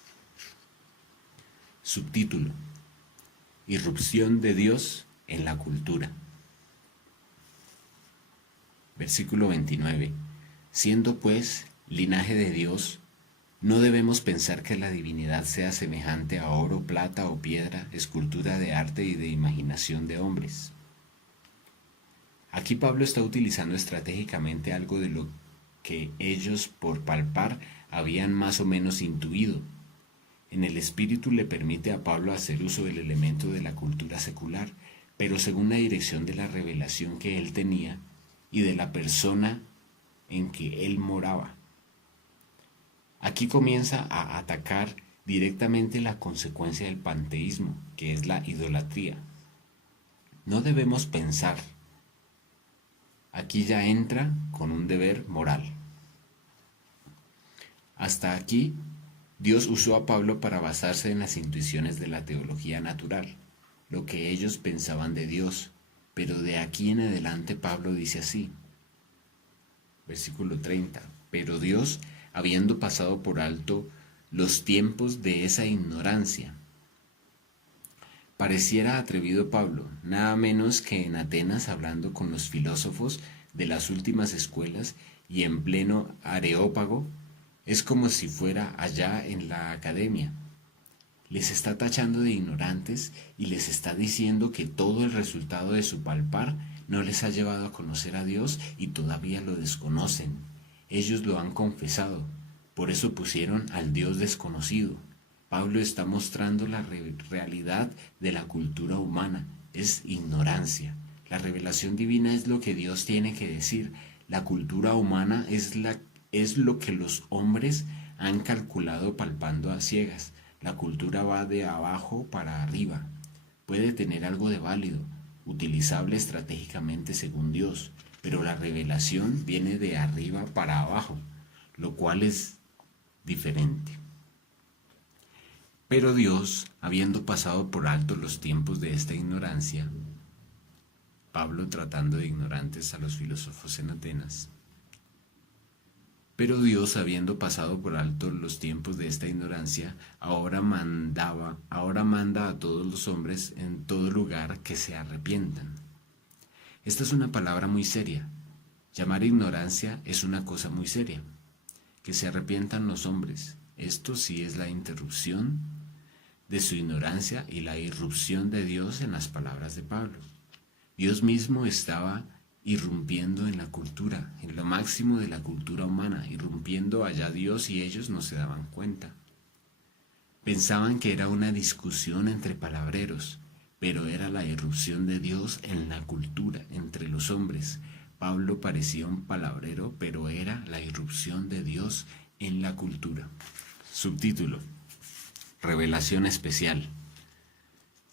Subtítulo: Irrupción de Dios en la cultura. Versículo 29. Siendo pues linaje de Dios, no debemos pensar que la divinidad sea semejante a oro, plata o piedra, escultura de arte y de imaginación de hombres. Aquí Pablo está utilizando estratégicamente algo de lo que ellos por palpar habían más o menos intuido. En el espíritu le permite a Pablo hacer uso del elemento de la cultura secular, pero según la dirección de la revelación que él tenía y de la persona en que él moraba. Aquí comienza a atacar directamente la consecuencia del panteísmo, que es la idolatría. No debemos pensar. Aquí ya entra con un deber moral. Hasta aquí, Dios usó a Pablo para basarse en las intuiciones de la teología natural, lo que ellos pensaban de Dios, pero de aquí en adelante Pablo dice así, versículo 30, pero Dios, habiendo pasado por alto los tiempos de esa ignorancia. Pareciera atrevido Pablo, nada menos que en Atenas hablando con los filósofos de las últimas escuelas y en pleno Areópago, es como si fuera allá en la academia. Les está tachando de ignorantes y les está diciendo que todo el resultado de su palpar no les ha llevado a conocer a Dios y todavía lo desconocen. Ellos lo han confesado, por eso pusieron al Dios desconocido. Pablo está mostrando la realidad de la cultura humana, es ignorancia. La revelación divina es lo que Dios tiene que decir. La cultura humana es lo que los hombres han calculado palpando a ciegas. La cultura va de abajo para arriba. Puede tener algo de válido, utilizable estratégicamente según Dios, pero la revelación viene de arriba para abajo, lo cual es diferente. Pero Dios, habiendo pasado por alto los tiempos de esta ignorancia, Pablo tratando de ignorantes a los filósofos en Atenas, pero Dios, habiendo pasado por alto los tiempos de esta ignorancia, ahora manda a todos los hombres en todo lugar que se arrepientan. Esta es una palabra muy seria. Llamar ignorancia es una cosa muy seria. Que se arrepientan los hombres. Esto sí es la interrupción de su ignorancia y la irrupción de Dios en las palabras de Pablo. Dios mismo estaba irrumpiendo en la cultura, en lo máximo de la cultura humana, irrumpiendo allá Dios y ellos no se daban cuenta. Pensaban que era una discusión entre palabreros, pero era la irrupción de Dios en la cultura, entre los hombres. Pablo parecía un palabrero, pero era la irrupción de Dios en la cultura. Subtítulo: Revelación especial.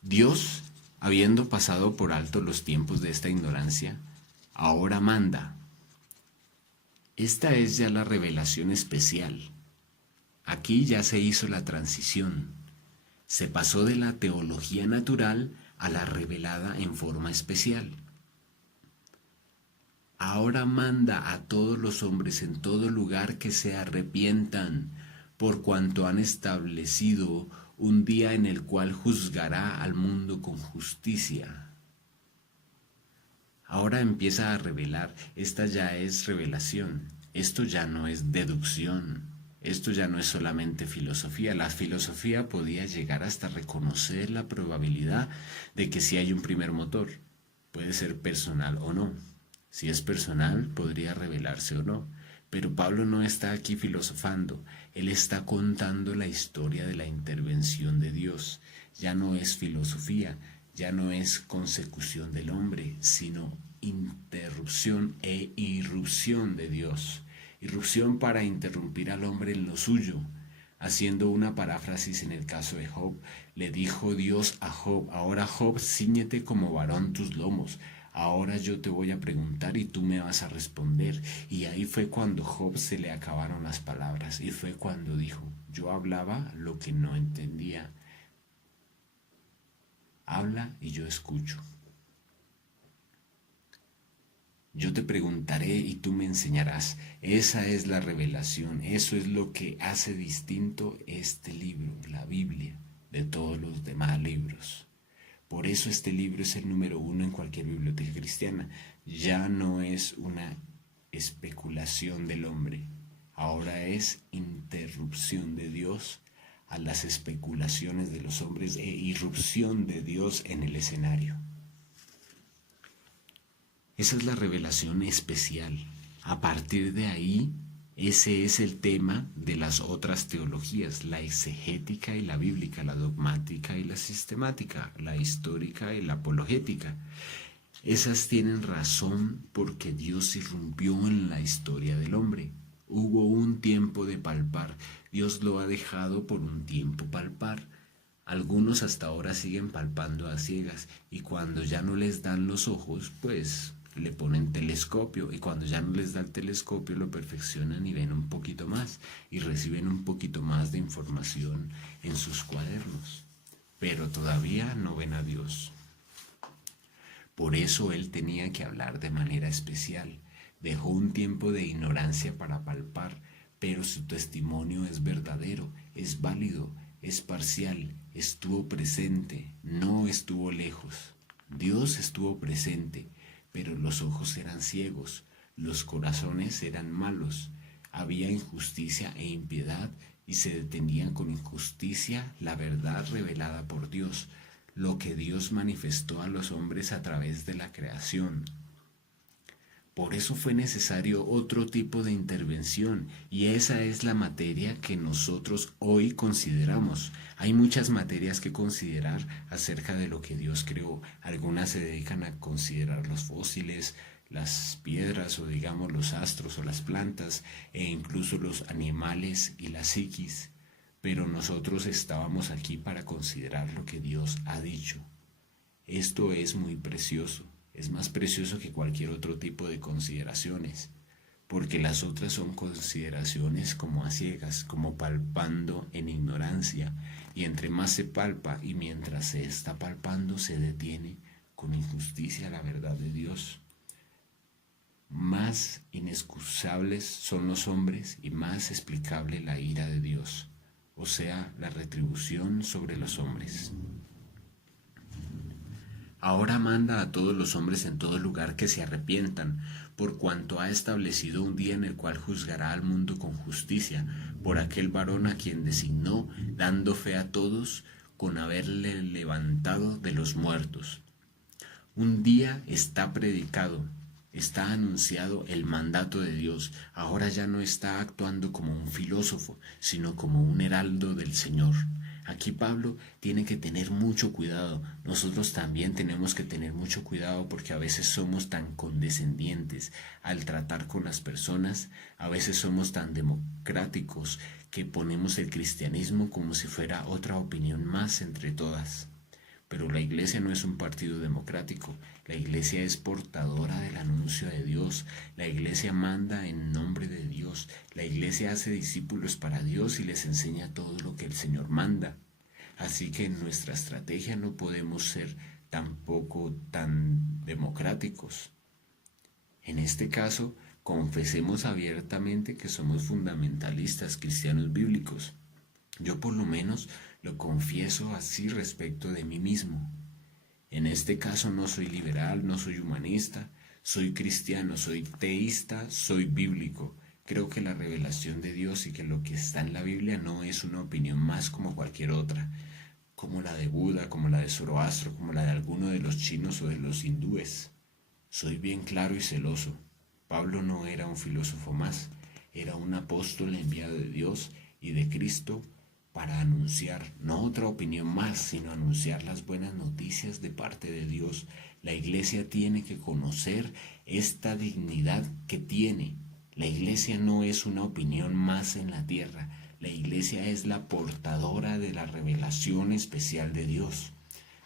Dios, habiendo pasado por alto los tiempos de esta ignorancia, ahora manda. Esta es ya la revelación especial. Aquí ya se hizo la transición. Se pasó de la teología natural a la revelada en forma especial. Ahora manda a todos los hombres en todo lugar que se arrepientan, por cuanto han establecido un día en el cual juzgará al mundo con justicia. Ahora empieza a revelar, esta ya es revelación, esto ya no es deducción, esto ya no es solamente filosofía. La filosofía podía llegar hasta reconocer la probabilidad de que si hay un primer motor, puede ser personal o no. Si es personal, podría revelarse o no. Pero Pablo no está aquí filosofando, él está contando la historia de la intervención de Dios. Ya no es filosofía, ya no es consecución del hombre, sino interrupción e irrupción de Dios. Irrupción para interrumpir al hombre en lo suyo. Haciendo una paráfrasis en el caso de Job, le dijo Dios a Job: ahora Job, cíñete como varón tus lomos. Ahora yo te voy a preguntar y tú me vas a responder. Y ahí fue cuando Job se le acabaron las palabras. Y fue cuando dijo: yo hablaba lo que no entendía. Habla y yo escucho. Yo te preguntaré y tú me enseñarás. Esa es la revelación. Eso es lo que hace distinto este libro, la Biblia, de todos los demás libros. Por eso este libro es el número 1 en cualquier biblioteca cristiana. Ya no es una especulación del hombre. Ahora es interrupción de Dios a las especulaciones de los hombres e irrupción de Dios en el escenario. Esa es la revelación especial. A partir de ahí, ese es el tema de las otras teologías, la exegética y la bíblica, la dogmática y la sistemática, la histórica y la apologética. Esas tienen razón porque Dios irrumpió en la historia del hombre. Hubo un tiempo de palpar, Dios lo ha dejado por un tiempo palpar. Algunos hasta ahora siguen palpando a ciegas y cuando ya no les dan los ojos, pues le ponen telescopio y cuando ya no les da el telescopio lo perfeccionan y ven un poquito más y reciben un poquito más de información en sus cuadernos, pero todavía no ven a Dios. Por eso él tenía que hablar de manera especial. Dejó un tiempo de ignorancia para palpar, pero su testimonio es verdadero, es válido, es parcial, estuvo presente, no estuvo lejos. Dios estuvo presente, pero los ojos eran ciegos, los corazones eran malos, había injusticia e impiedad y se detenían con injusticia la verdad revelada por Dios, lo que Dios manifestó a los hombres a través de la creación. Por eso fue necesario otro tipo de intervención y esa es la materia que nosotros hoy consideramos. Hay muchas materias que considerar acerca de lo que Dios creó. Algunas se dedican a considerar los fósiles, las piedras o digamos los astros o las plantas e incluso los animales y la psiquis. Pero nosotros estábamos aquí para considerar lo que Dios ha dicho. Esto es muy precioso. Es más precioso que cualquier otro tipo de consideraciones, porque las otras son consideraciones como a ciegas, como palpando en ignorancia, y entre más se palpa y mientras se está palpando se detiene con injusticia la verdad de Dios. Más inexcusables son los hombres y más explicable la ira de Dios, o sea, la retribución sobre los hombres. Ahora manda a todos los hombres en todo lugar que se arrepientan, por cuanto ha establecido un día en el cual juzgará al mundo con justicia, por aquel varón a quien designó, dando fe a todos, con haberle levantado de los muertos. Un día está predicado, Está anunciado el mandato de Dios. Ahora ya no está actuando como un filósofo, sino como un heraldo del Señor. Aquí Pablo tiene que tener mucho cuidado. Nosotros también tenemos que tener mucho cuidado porque a veces somos tan condescendientes al tratar con las personas, a veces somos tan democráticos que ponemos el cristianismo como si fuera otra opinión más entre todas. Pero la iglesia no es un partido democrático, la iglesia es portadora del anuncio de Dios, la iglesia manda en nombre de Dios, la iglesia hace discípulos para Dios y les enseña todo lo que el Señor manda. Así que en nuestra estrategia no podemos ser tampoco tan democráticos. En este caso, confesemos abiertamente que somos fundamentalistas cristianos bíblicos. Yo por lo menos lo confieso así respecto de mí mismo. En este caso no soy liberal, no soy humanista, soy cristiano, soy teísta, soy bíblico. Creo que la revelación de Dios y que lo que está en la Biblia no es una opinión más como cualquier otra, como la de Buda, como la de Zoroastro, como la de alguno de los chinos o de los hindúes. Soy bien claro y celoso. Pablo no era un filósofo más, era un apóstol enviado de Dios y de Cristo para anunciar, no otra opinión más, sino anunciar las buenas noticias de parte de Dios. La iglesia tiene que conocer esta dignidad que tiene. La iglesia no es una opinión más en la tierra, la iglesia es la portadora de la revelación especial de Dios.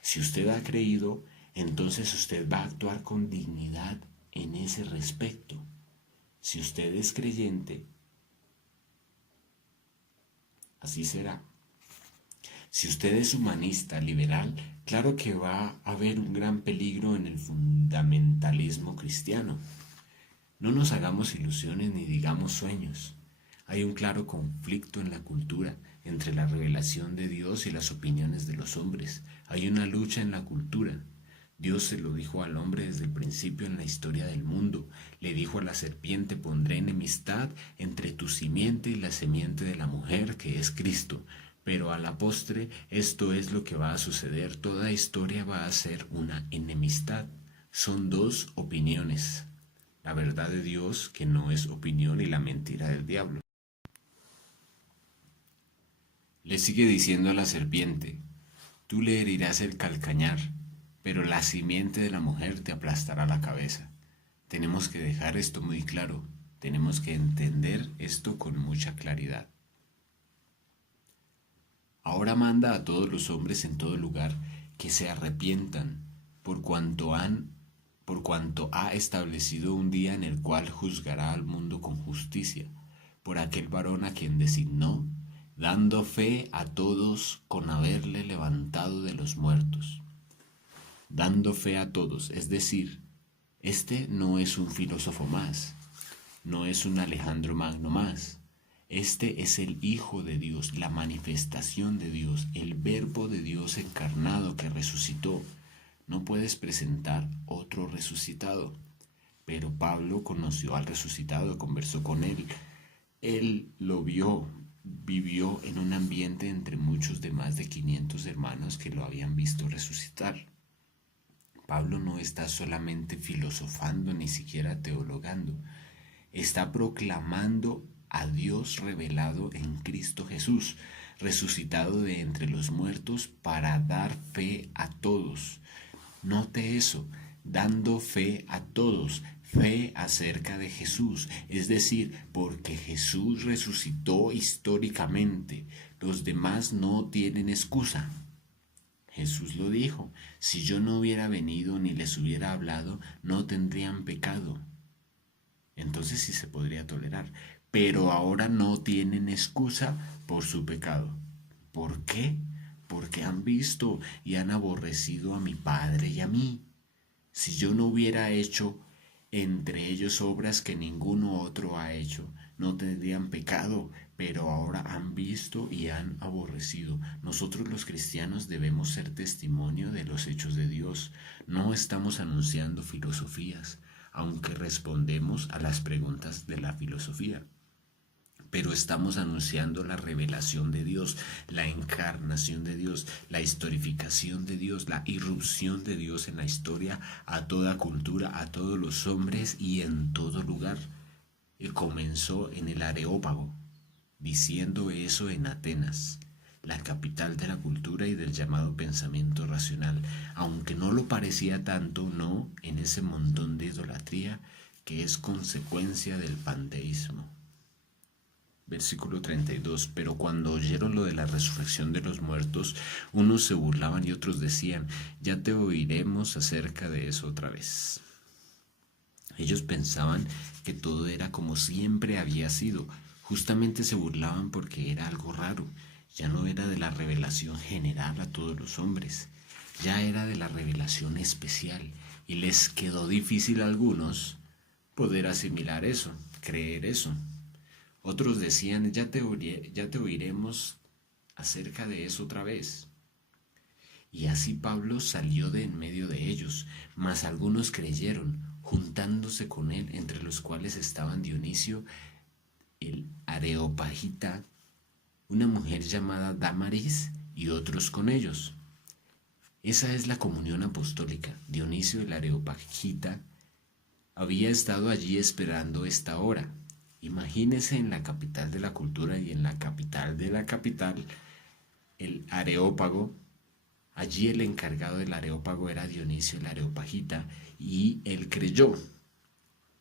Si usted ha creído, entonces usted va a actuar con dignidad en ese respecto. Si usted es creyente, así será. Si usted es humanista, liberal, claro que va a haber un gran peligro en el fundamentalismo cristiano. No nos hagamos ilusiones ni digamos sueños. Hay un claro conflicto en la cultura entre la revelación de Dios y las opiniones de los hombres. Hay una lucha en la cultura. Dios se lo dijo al hombre desde el principio en la historia del mundo. Le dijo a la serpiente: pondré enemistad entre tu simiente y la simiente de la mujer, que es Cristo. Pero a la postre esto es lo que va a suceder. Toda historia va a ser una enemistad. Son dos opiniones. La verdad de Dios, que no es opinión, y la mentira del diablo. Le sigue diciendo a la serpiente: tú le herirás el calcañar, pero la simiente de la mujer te aplastará la cabeza. Tenemos que dejar esto muy claro, tenemos que entender esto con mucha claridad. Ahora manda a todos los hombres en todo lugar que se arrepientan por cuanto ha establecido un día en el cual juzgará al mundo con justicia, por aquel varón a quien designó, dando fe a todos con haberle levantado de los muertos. Dando fe a todos, es decir, este no es un filósofo más, no es un Alejandro Magno más. Este es el Hijo de Dios, la manifestación de Dios, el Verbo de Dios encarnado que resucitó. No puedes presentar otro resucitado. Pero Pablo conoció al resucitado, conversó con él. Él lo vio, vivió en un ambiente entre muchos de más de 500 hermanos que lo habían visto resucitar. Pablo no está solamente filosofando ni siquiera teologando, está proclamando a Dios revelado en Cristo Jesús, resucitado de entre los muertos para dar fe a todos. Note eso, dando fe a todos, fe acerca de Jesús, es decir, porque Jesús resucitó históricamente, los demás no tienen excusa. Jesús lo dijo: si yo no hubiera venido ni les hubiera hablado, no tendrían pecado. Entonces sí se podría tolerar, pero ahora no tienen excusa por su pecado. ¿Por qué? Porque han visto y han aborrecido a mi Padre y a mí. Si yo no hubiera hecho entre ellos obras que ninguno otro ha hecho, no tendrían pecado, pero ahora han visto y han aborrecido. Nosotros los cristianos debemos ser testimonio de los hechos de Dios. No estamos anunciando filosofías, aunque respondemos a las preguntas de la filosofía. pero estamos anunciando la revelación de Dios, la encarnación de Dios, la historificación de Dios, la irrupción de Dios en la historia a toda cultura, a todos los hombres y en todo lugar. Y comenzó en el Areópago, diciendo eso en Atenas, la capital de la cultura y del llamado pensamiento racional, aunque no lo parecía tanto, no en ese montón de idolatría que es consecuencia del panteísmo. Versículo 32. Pero cuando oyeron lo de la resurrección de los muertos, unos se burlaban y otros decían, ya te oiremos acerca de eso otra vez. Ellos pensaban que todo era como siempre había sido. Justamente se burlaban porque era algo raro. Ya no era de la revelación general a todos los hombres. Ya era de la revelación especial. Y les quedó difícil a algunos poder asimilar eso, creer eso. Otros decían, ya te oiremos acerca de eso otra vez. Y así Pablo salió de en medio de ellos, mas algunos creyeron, juntándose con él, entre los cuales estaban Dionisio, el Areopagita, una mujer llamada Dámaris y otros con ellos. Esa es la comunión apostólica. Dionisio el Areopagita había estado allí esperando esta hora. Imagínese en la capital de la cultura y en la capital de la capital, el Areópago. Allí el encargado del Areópago era Dionisio el Areopagita y él creyó.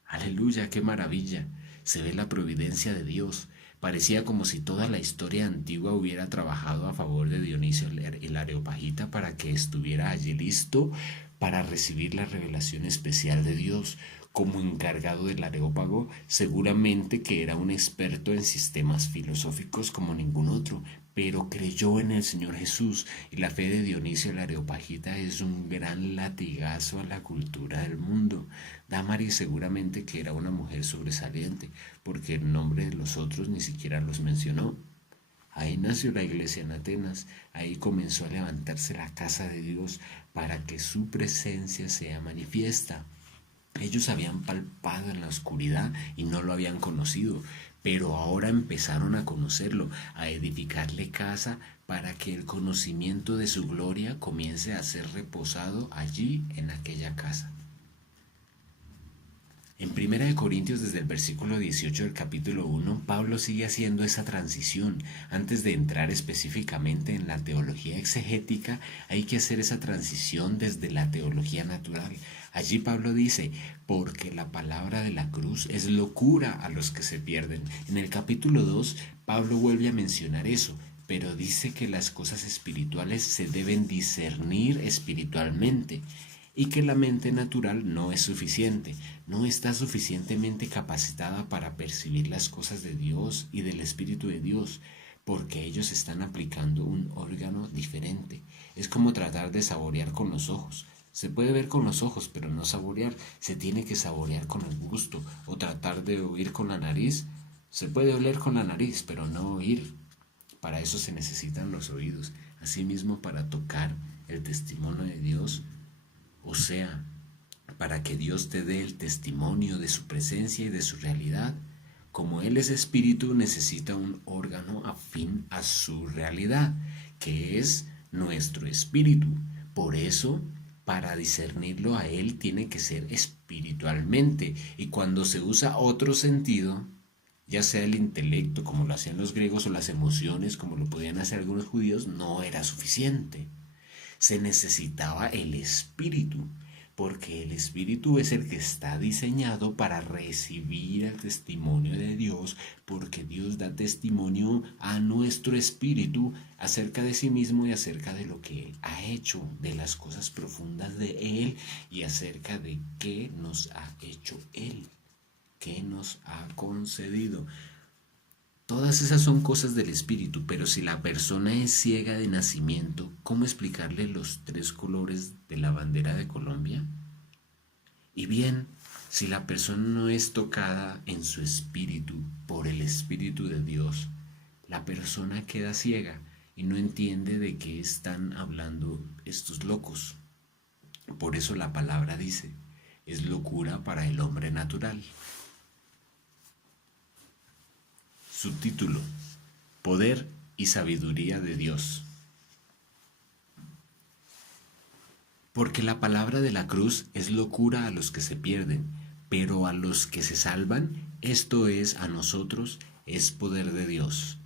Aleluya, qué maravilla. Se ve la providencia de Dios. Parecía como si toda la historia antigua hubiera trabajado a favor de Dionisio el Areopagita para que estuviera allí listo para recibir la revelación especial de Dios. Como encargado del Areópago, seguramente que era un experto en sistemas filosóficos como ningún otro, pero creyó en el Señor Jesús, y la fe de Dionisio el Areopagita es un gran latigazo a la cultura del mundo. Dámaris seguramente que era una mujer sobresaliente, porque el nombre de los otros ni siquiera los mencionó. Ahí nació la iglesia en Atenas, ahí comenzó a levantarse la casa de Dios para que su presencia sea manifiesta. Ellos habían palpado en la oscuridad y no lo habían conocido, pero ahora empezaron a conocerlo, a edificarle casa para que el conocimiento de su gloria comience a ser reposado allí en aquella casa. En 1 Corintios, desde el versículo 18 del capítulo 1, Pablo sigue haciendo esa transición. Antes de entrar específicamente en la teología exegética, hay que hacer esa transición desde la teología natural. Allí Pablo dice, porque la palabra de la cruz es locura a los que se pierden. En el capítulo 2, Pablo vuelve a mencionar eso, pero dice que las cosas espirituales se deben discernir espiritualmente. Y que la mente natural no es suficiente, no está suficientemente capacitada para percibir las cosas de Dios y del Espíritu de Dios, porque ellos están aplicando un órgano diferente. Es como tratar de saborear con los ojos. Se puede ver con los ojos, pero no saborear. Se tiene que saborear con el gusto, o tratar de oír con la nariz. Se puede oler con la nariz, pero no oír. Para eso se necesitan los oídos. Asimismo, para tocar el testimonio de Dios, o sea, para que Dios te dé el testimonio de su presencia y de su realidad, como Él es espíritu, necesita un órgano afín a su realidad, que es nuestro espíritu. Por eso, para discernirlo a Él tiene que ser espiritualmente, y cuando se usa otro sentido, ya sea el intelecto, como lo hacían los griegos, o las emociones, como lo podían hacer algunos judíos, no era suficiente. Se necesitaba el espíritu, porque el espíritu es el que está diseñado para recibir el testimonio de Dios, porque Dios da testimonio a nuestro espíritu acerca de sí mismo y acerca de lo que Él ha hecho, de las cosas profundas de Él y acerca de qué nos ha hecho Él, qué nos ha concedido. Todas esas son cosas del espíritu, pero si la persona es ciega de nacimiento, ¿cómo explicarle los 3 colores de la bandera de Colombia? Y bien, si la persona no es tocada en su espíritu por el Espíritu de Dios, la persona queda ciega y no entiende de qué están hablando estos locos. Por eso la palabra dice, es locura para el hombre natural. Subtítulo: Poder y sabiduría de Dios. Porque la palabra de la cruz es locura a los que se pierden, pero a los que se salvan, esto es, a nosotros, es poder de Dios.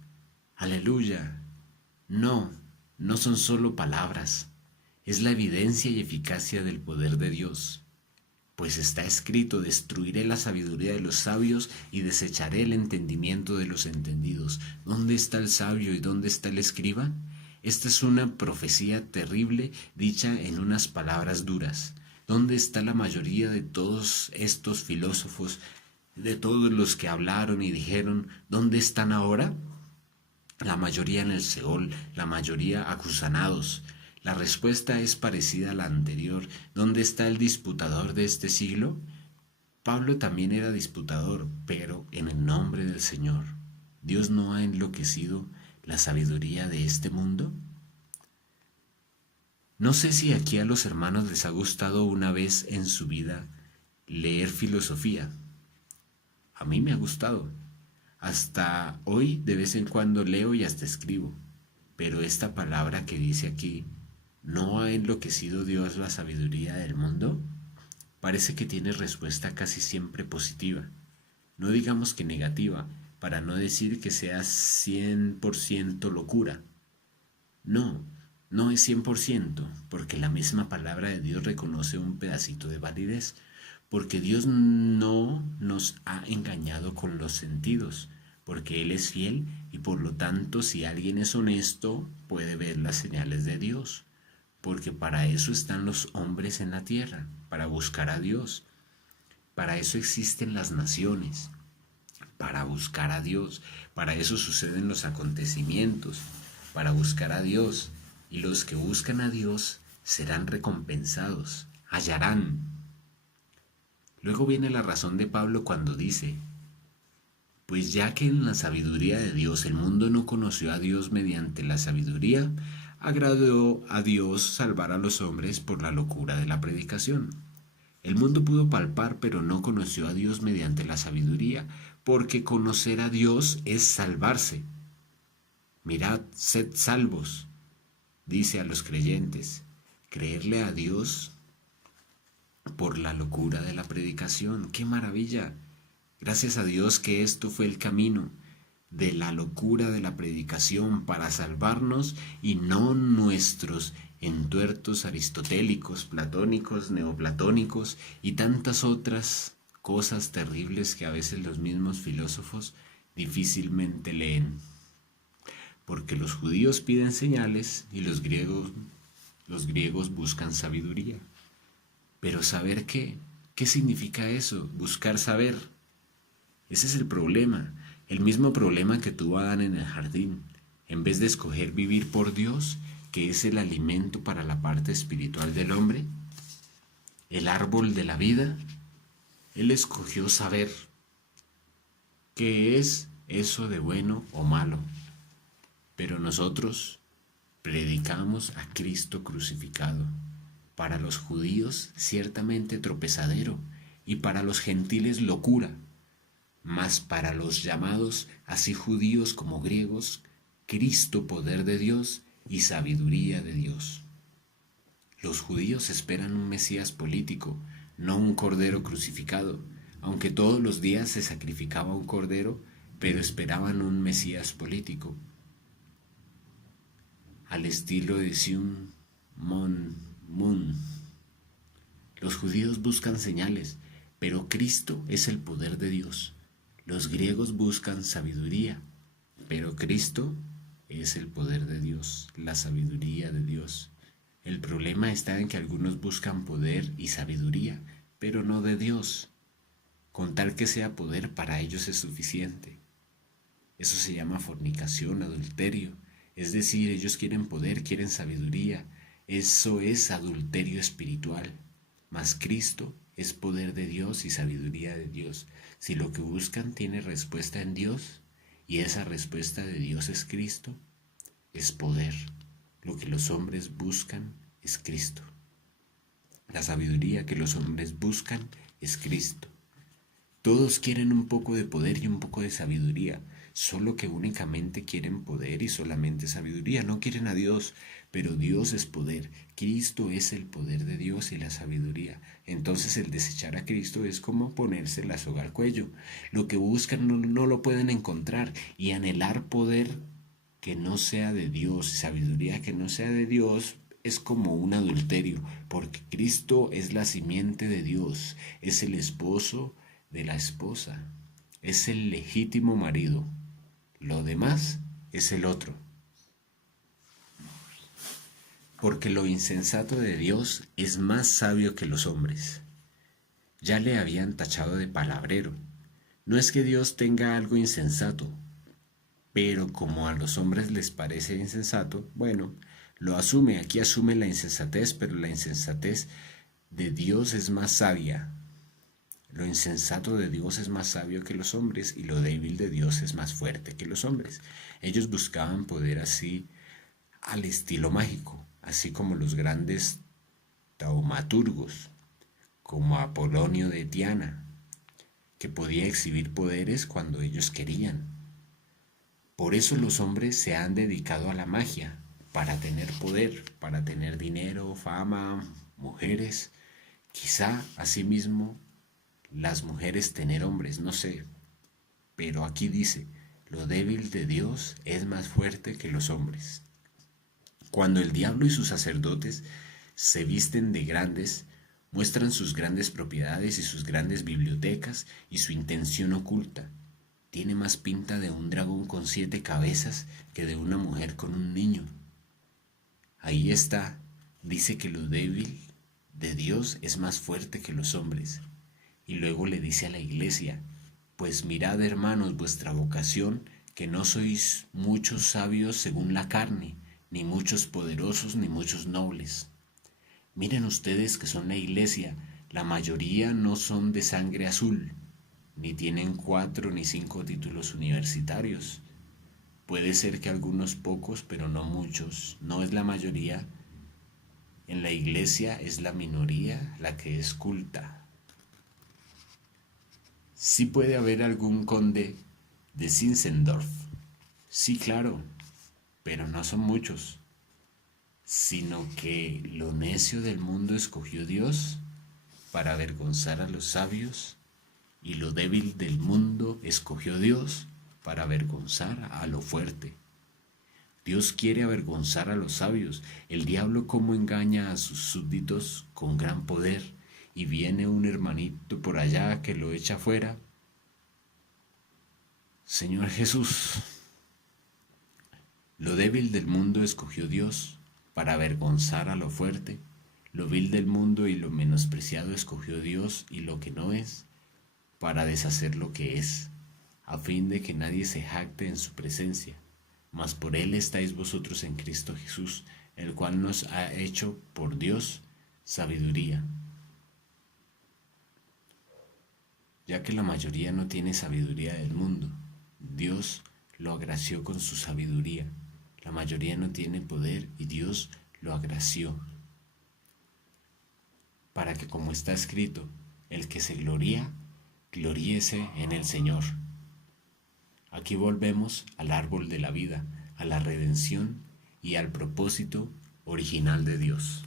Aleluya. No, no son solo palabras, es la evidencia y eficacia del poder de Dios. Pues está escrito: destruiré la sabiduría de los sabios y desecharé el entendimiento de los entendidos. ¿Dónde está el sabio y dónde está el escriba? Esta es una profecía terrible dicha en unas palabras duras. ¿Dónde está la mayoría de todos estos filósofos, de todos los que hablaron y dijeron? ¿Dónde están ahora? La mayoría en el Seol, la mayoría acusanados. La respuesta es parecida a la anterior. ¿Dónde está el disputador de este siglo? Pablo también era disputador, pero en el nombre del Señor. ¿Dios no ha enloquecido la sabiduría de este mundo? No sé si aquí a los hermanos les ha gustado una vez en su vida leer filosofía. A mí me ha gustado. Hasta hoy de vez en cuando leo y hasta escribo. Pero esta palabra que dice aquí, ¿no ha enloquecido Dios la sabiduría del mundo? Parece que tiene respuesta casi siempre positiva. No digamos que negativa, para no decir que sea 100% locura. No, no es 100%, porque la misma palabra de Dios reconoce un pedacito de validez, porque Dios no nos ha engañado con los sentidos, porque Él es fiel y por lo tanto si alguien es honesto puede ver las señales de Dios, porque para eso están los hombres en la tierra, para buscar a Dios. Para eso existen las naciones, para buscar a Dios. Para eso suceden los acontecimientos, para buscar a Dios. Y los que buscan a Dios serán recompensados, hallarán. Luego viene la razón de Pablo cuando dice: pues ya que en la sabiduría de Dios el mundo no conoció a Dios mediante la sabiduría, agradó a Dios salvar a los hombres por la locura de la predicación. El mundo pudo palpar, pero no conoció a Dios mediante la sabiduría, porque conocer a Dios es salvarse. Mirad, sed salvos, dice a los creyentes. Creerle a Dios por la locura de la predicación. ¡Qué maravilla! Gracias a Dios que esto fue el camino de la locura de la predicación para salvarnos y no nuestros entuertos aristotélicos, platónicos, neoplatónicos y tantas otras cosas terribles que a veces los mismos filósofos difícilmente leen. Porque los judíos piden señales y los griegos buscan sabiduría. Pero ¿saber qué? ¿Qué significa eso? Buscar saber. Ese es el problema, el mismo problema que tuvo Adán en el jardín. En vez de escoger vivir por Dios, que es el alimento para la parte espiritual del hombre, el árbol de la vida, él escogió saber qué es eso de bueno o malo. Pero nosotros predicamos a Cristo crucificado. Para los judíos ciertamente tropezadero y para los gentiles locura. Mas para los llamados, así judíos como griegos, Cristo poder de Dios y sabiduría de Dios. Los judíos esperan un Mesías político, no un cordero crucificado, aunque todos los días se sacrificaba un cordero, pero esperaban un Mesías político. Al estilo de Sun Moon. Los judíos buscan señales, pero Cristo es el poder de Dios. Los griegos buscan sabiduría, pero Cristo es el poder de Dios, la sabiduría de Dios. El problema está en que algunos buscan poder y sabiduría, pero no de Dios. Con tal que sea poder, para ellos es suficiente. Eso se llama fornicación, adulterio. Es decir, ellos quieren poder, quieren sabiduría. Eso es adulterio espiritual. Mas Cristo es poder de Dios y sabiduría de Dios. Si lo que buscan tiene respuesta en Dios, y esa respuesta de Dios es Cristo, es poder. Lo que los hombres buscan es Cristo. La sabiduría que los hombres buscan es Cristo. Todos quieren un poco de poder y un poco de sabiduría. solo que únicamente quieren poder y solamente sabiduría, no quieren a Dios, pero Dios es poder, Cristo es el poder de Dios y la sabiduría. Entonces el desechar a Cristo es como ponerse la soga al cuello. Lo que buscan no lo pueden encontrar, y anhelar poder que no sea de Dios y sabiduría que no sea de Dios es como un adulterio, porque Cristo es la simiente de Dios, es el esposo de la esposa, es el legítimo marido. Lo demás es el otro. Porque lo insensato de Dios es más sabio que los hombres. Ya le habían tachado de palabrero. No es que Dios tenga algo insensato, pero como a los hombres les parece insensato, bueno, lo asume. Aquí asume la insensatez, pero la insensatez de Dios es más sabia. Lo insensato de Dios es más sabio que los hombres, y lo débil de Dios es más fuerte que los hombres. Ellos buscaban poder así al estilo mágico, así como los grandes taumaturgos, como Apolonio de Tiana, que podía exhibir poderes cuando ellos querían. Por eso los hombres se han dedicado a la magia, para tener poder, para tener dinero, fama, mujeres, quizá asimismo las mujeres tener hombres, no sé. Pero aquí dice, lo débil de Dios es más fuerte que los hombres. Cuando el diablo y sus sacerdotes se visten de grandes, muestran sus grandes propiedades y sus grandes bibliotecas y su intención oculta. Tiene más pinta de un dragón con 7 cabezas que de una mujer con un niño. Ahí está, dice que lo débil de Dios es más fuerte que los hombres. Y luego le dice a la iglesia, pues mirad, hermanos, vuestra vocación, que no sois muchos sabios según la carne, ni muchos poderosos, ni muchos nobles. Miren ustedes que son la iglesia, la mayoría no son de sangre azul, ni tienen 4 ni 5 títulos universitarios. Puede ser que algunos pocos, pero no muchos, no es la mayoría. En la iglesia es la minoría la que es culta. Sí puede haber algún conde de Zinzendorf, sí, claro, pero no son muchos, sino que lo necio del mundo escogió Dios para avergonzar a los sabios, y lo débil del mundo escogió Dios para avergonzar a lo fuerte. Dios quiere avergonzar a los sabios. El diablo cómo engaña a sus súbditos con gran poder, y viene un hermanito por allá que lo echa fuera. Señor Jesús, lo débil del mundo escogió Dios para avergonzar a lo fuerte, lo vil del mundo y lo menospreciado escogió Dios, y lo que no es, para deshacer lo que es, a fin de que nadie se jacte en su presencia. Mas por él estáis vosotros en Cristo Jesús, el cual nos ha hecho por Dios sabiduría. Ya que la mayoría no tiene sabiduría del mundo, Dios lo agració con su sabiduría. La mayoría no tiene poder y Dios lo agració. Para que, como está escrito, el que se gloría, gloríese en el Señor. Aquí volvemos al árbol de la vida, a la redención y al propósito original de Dios.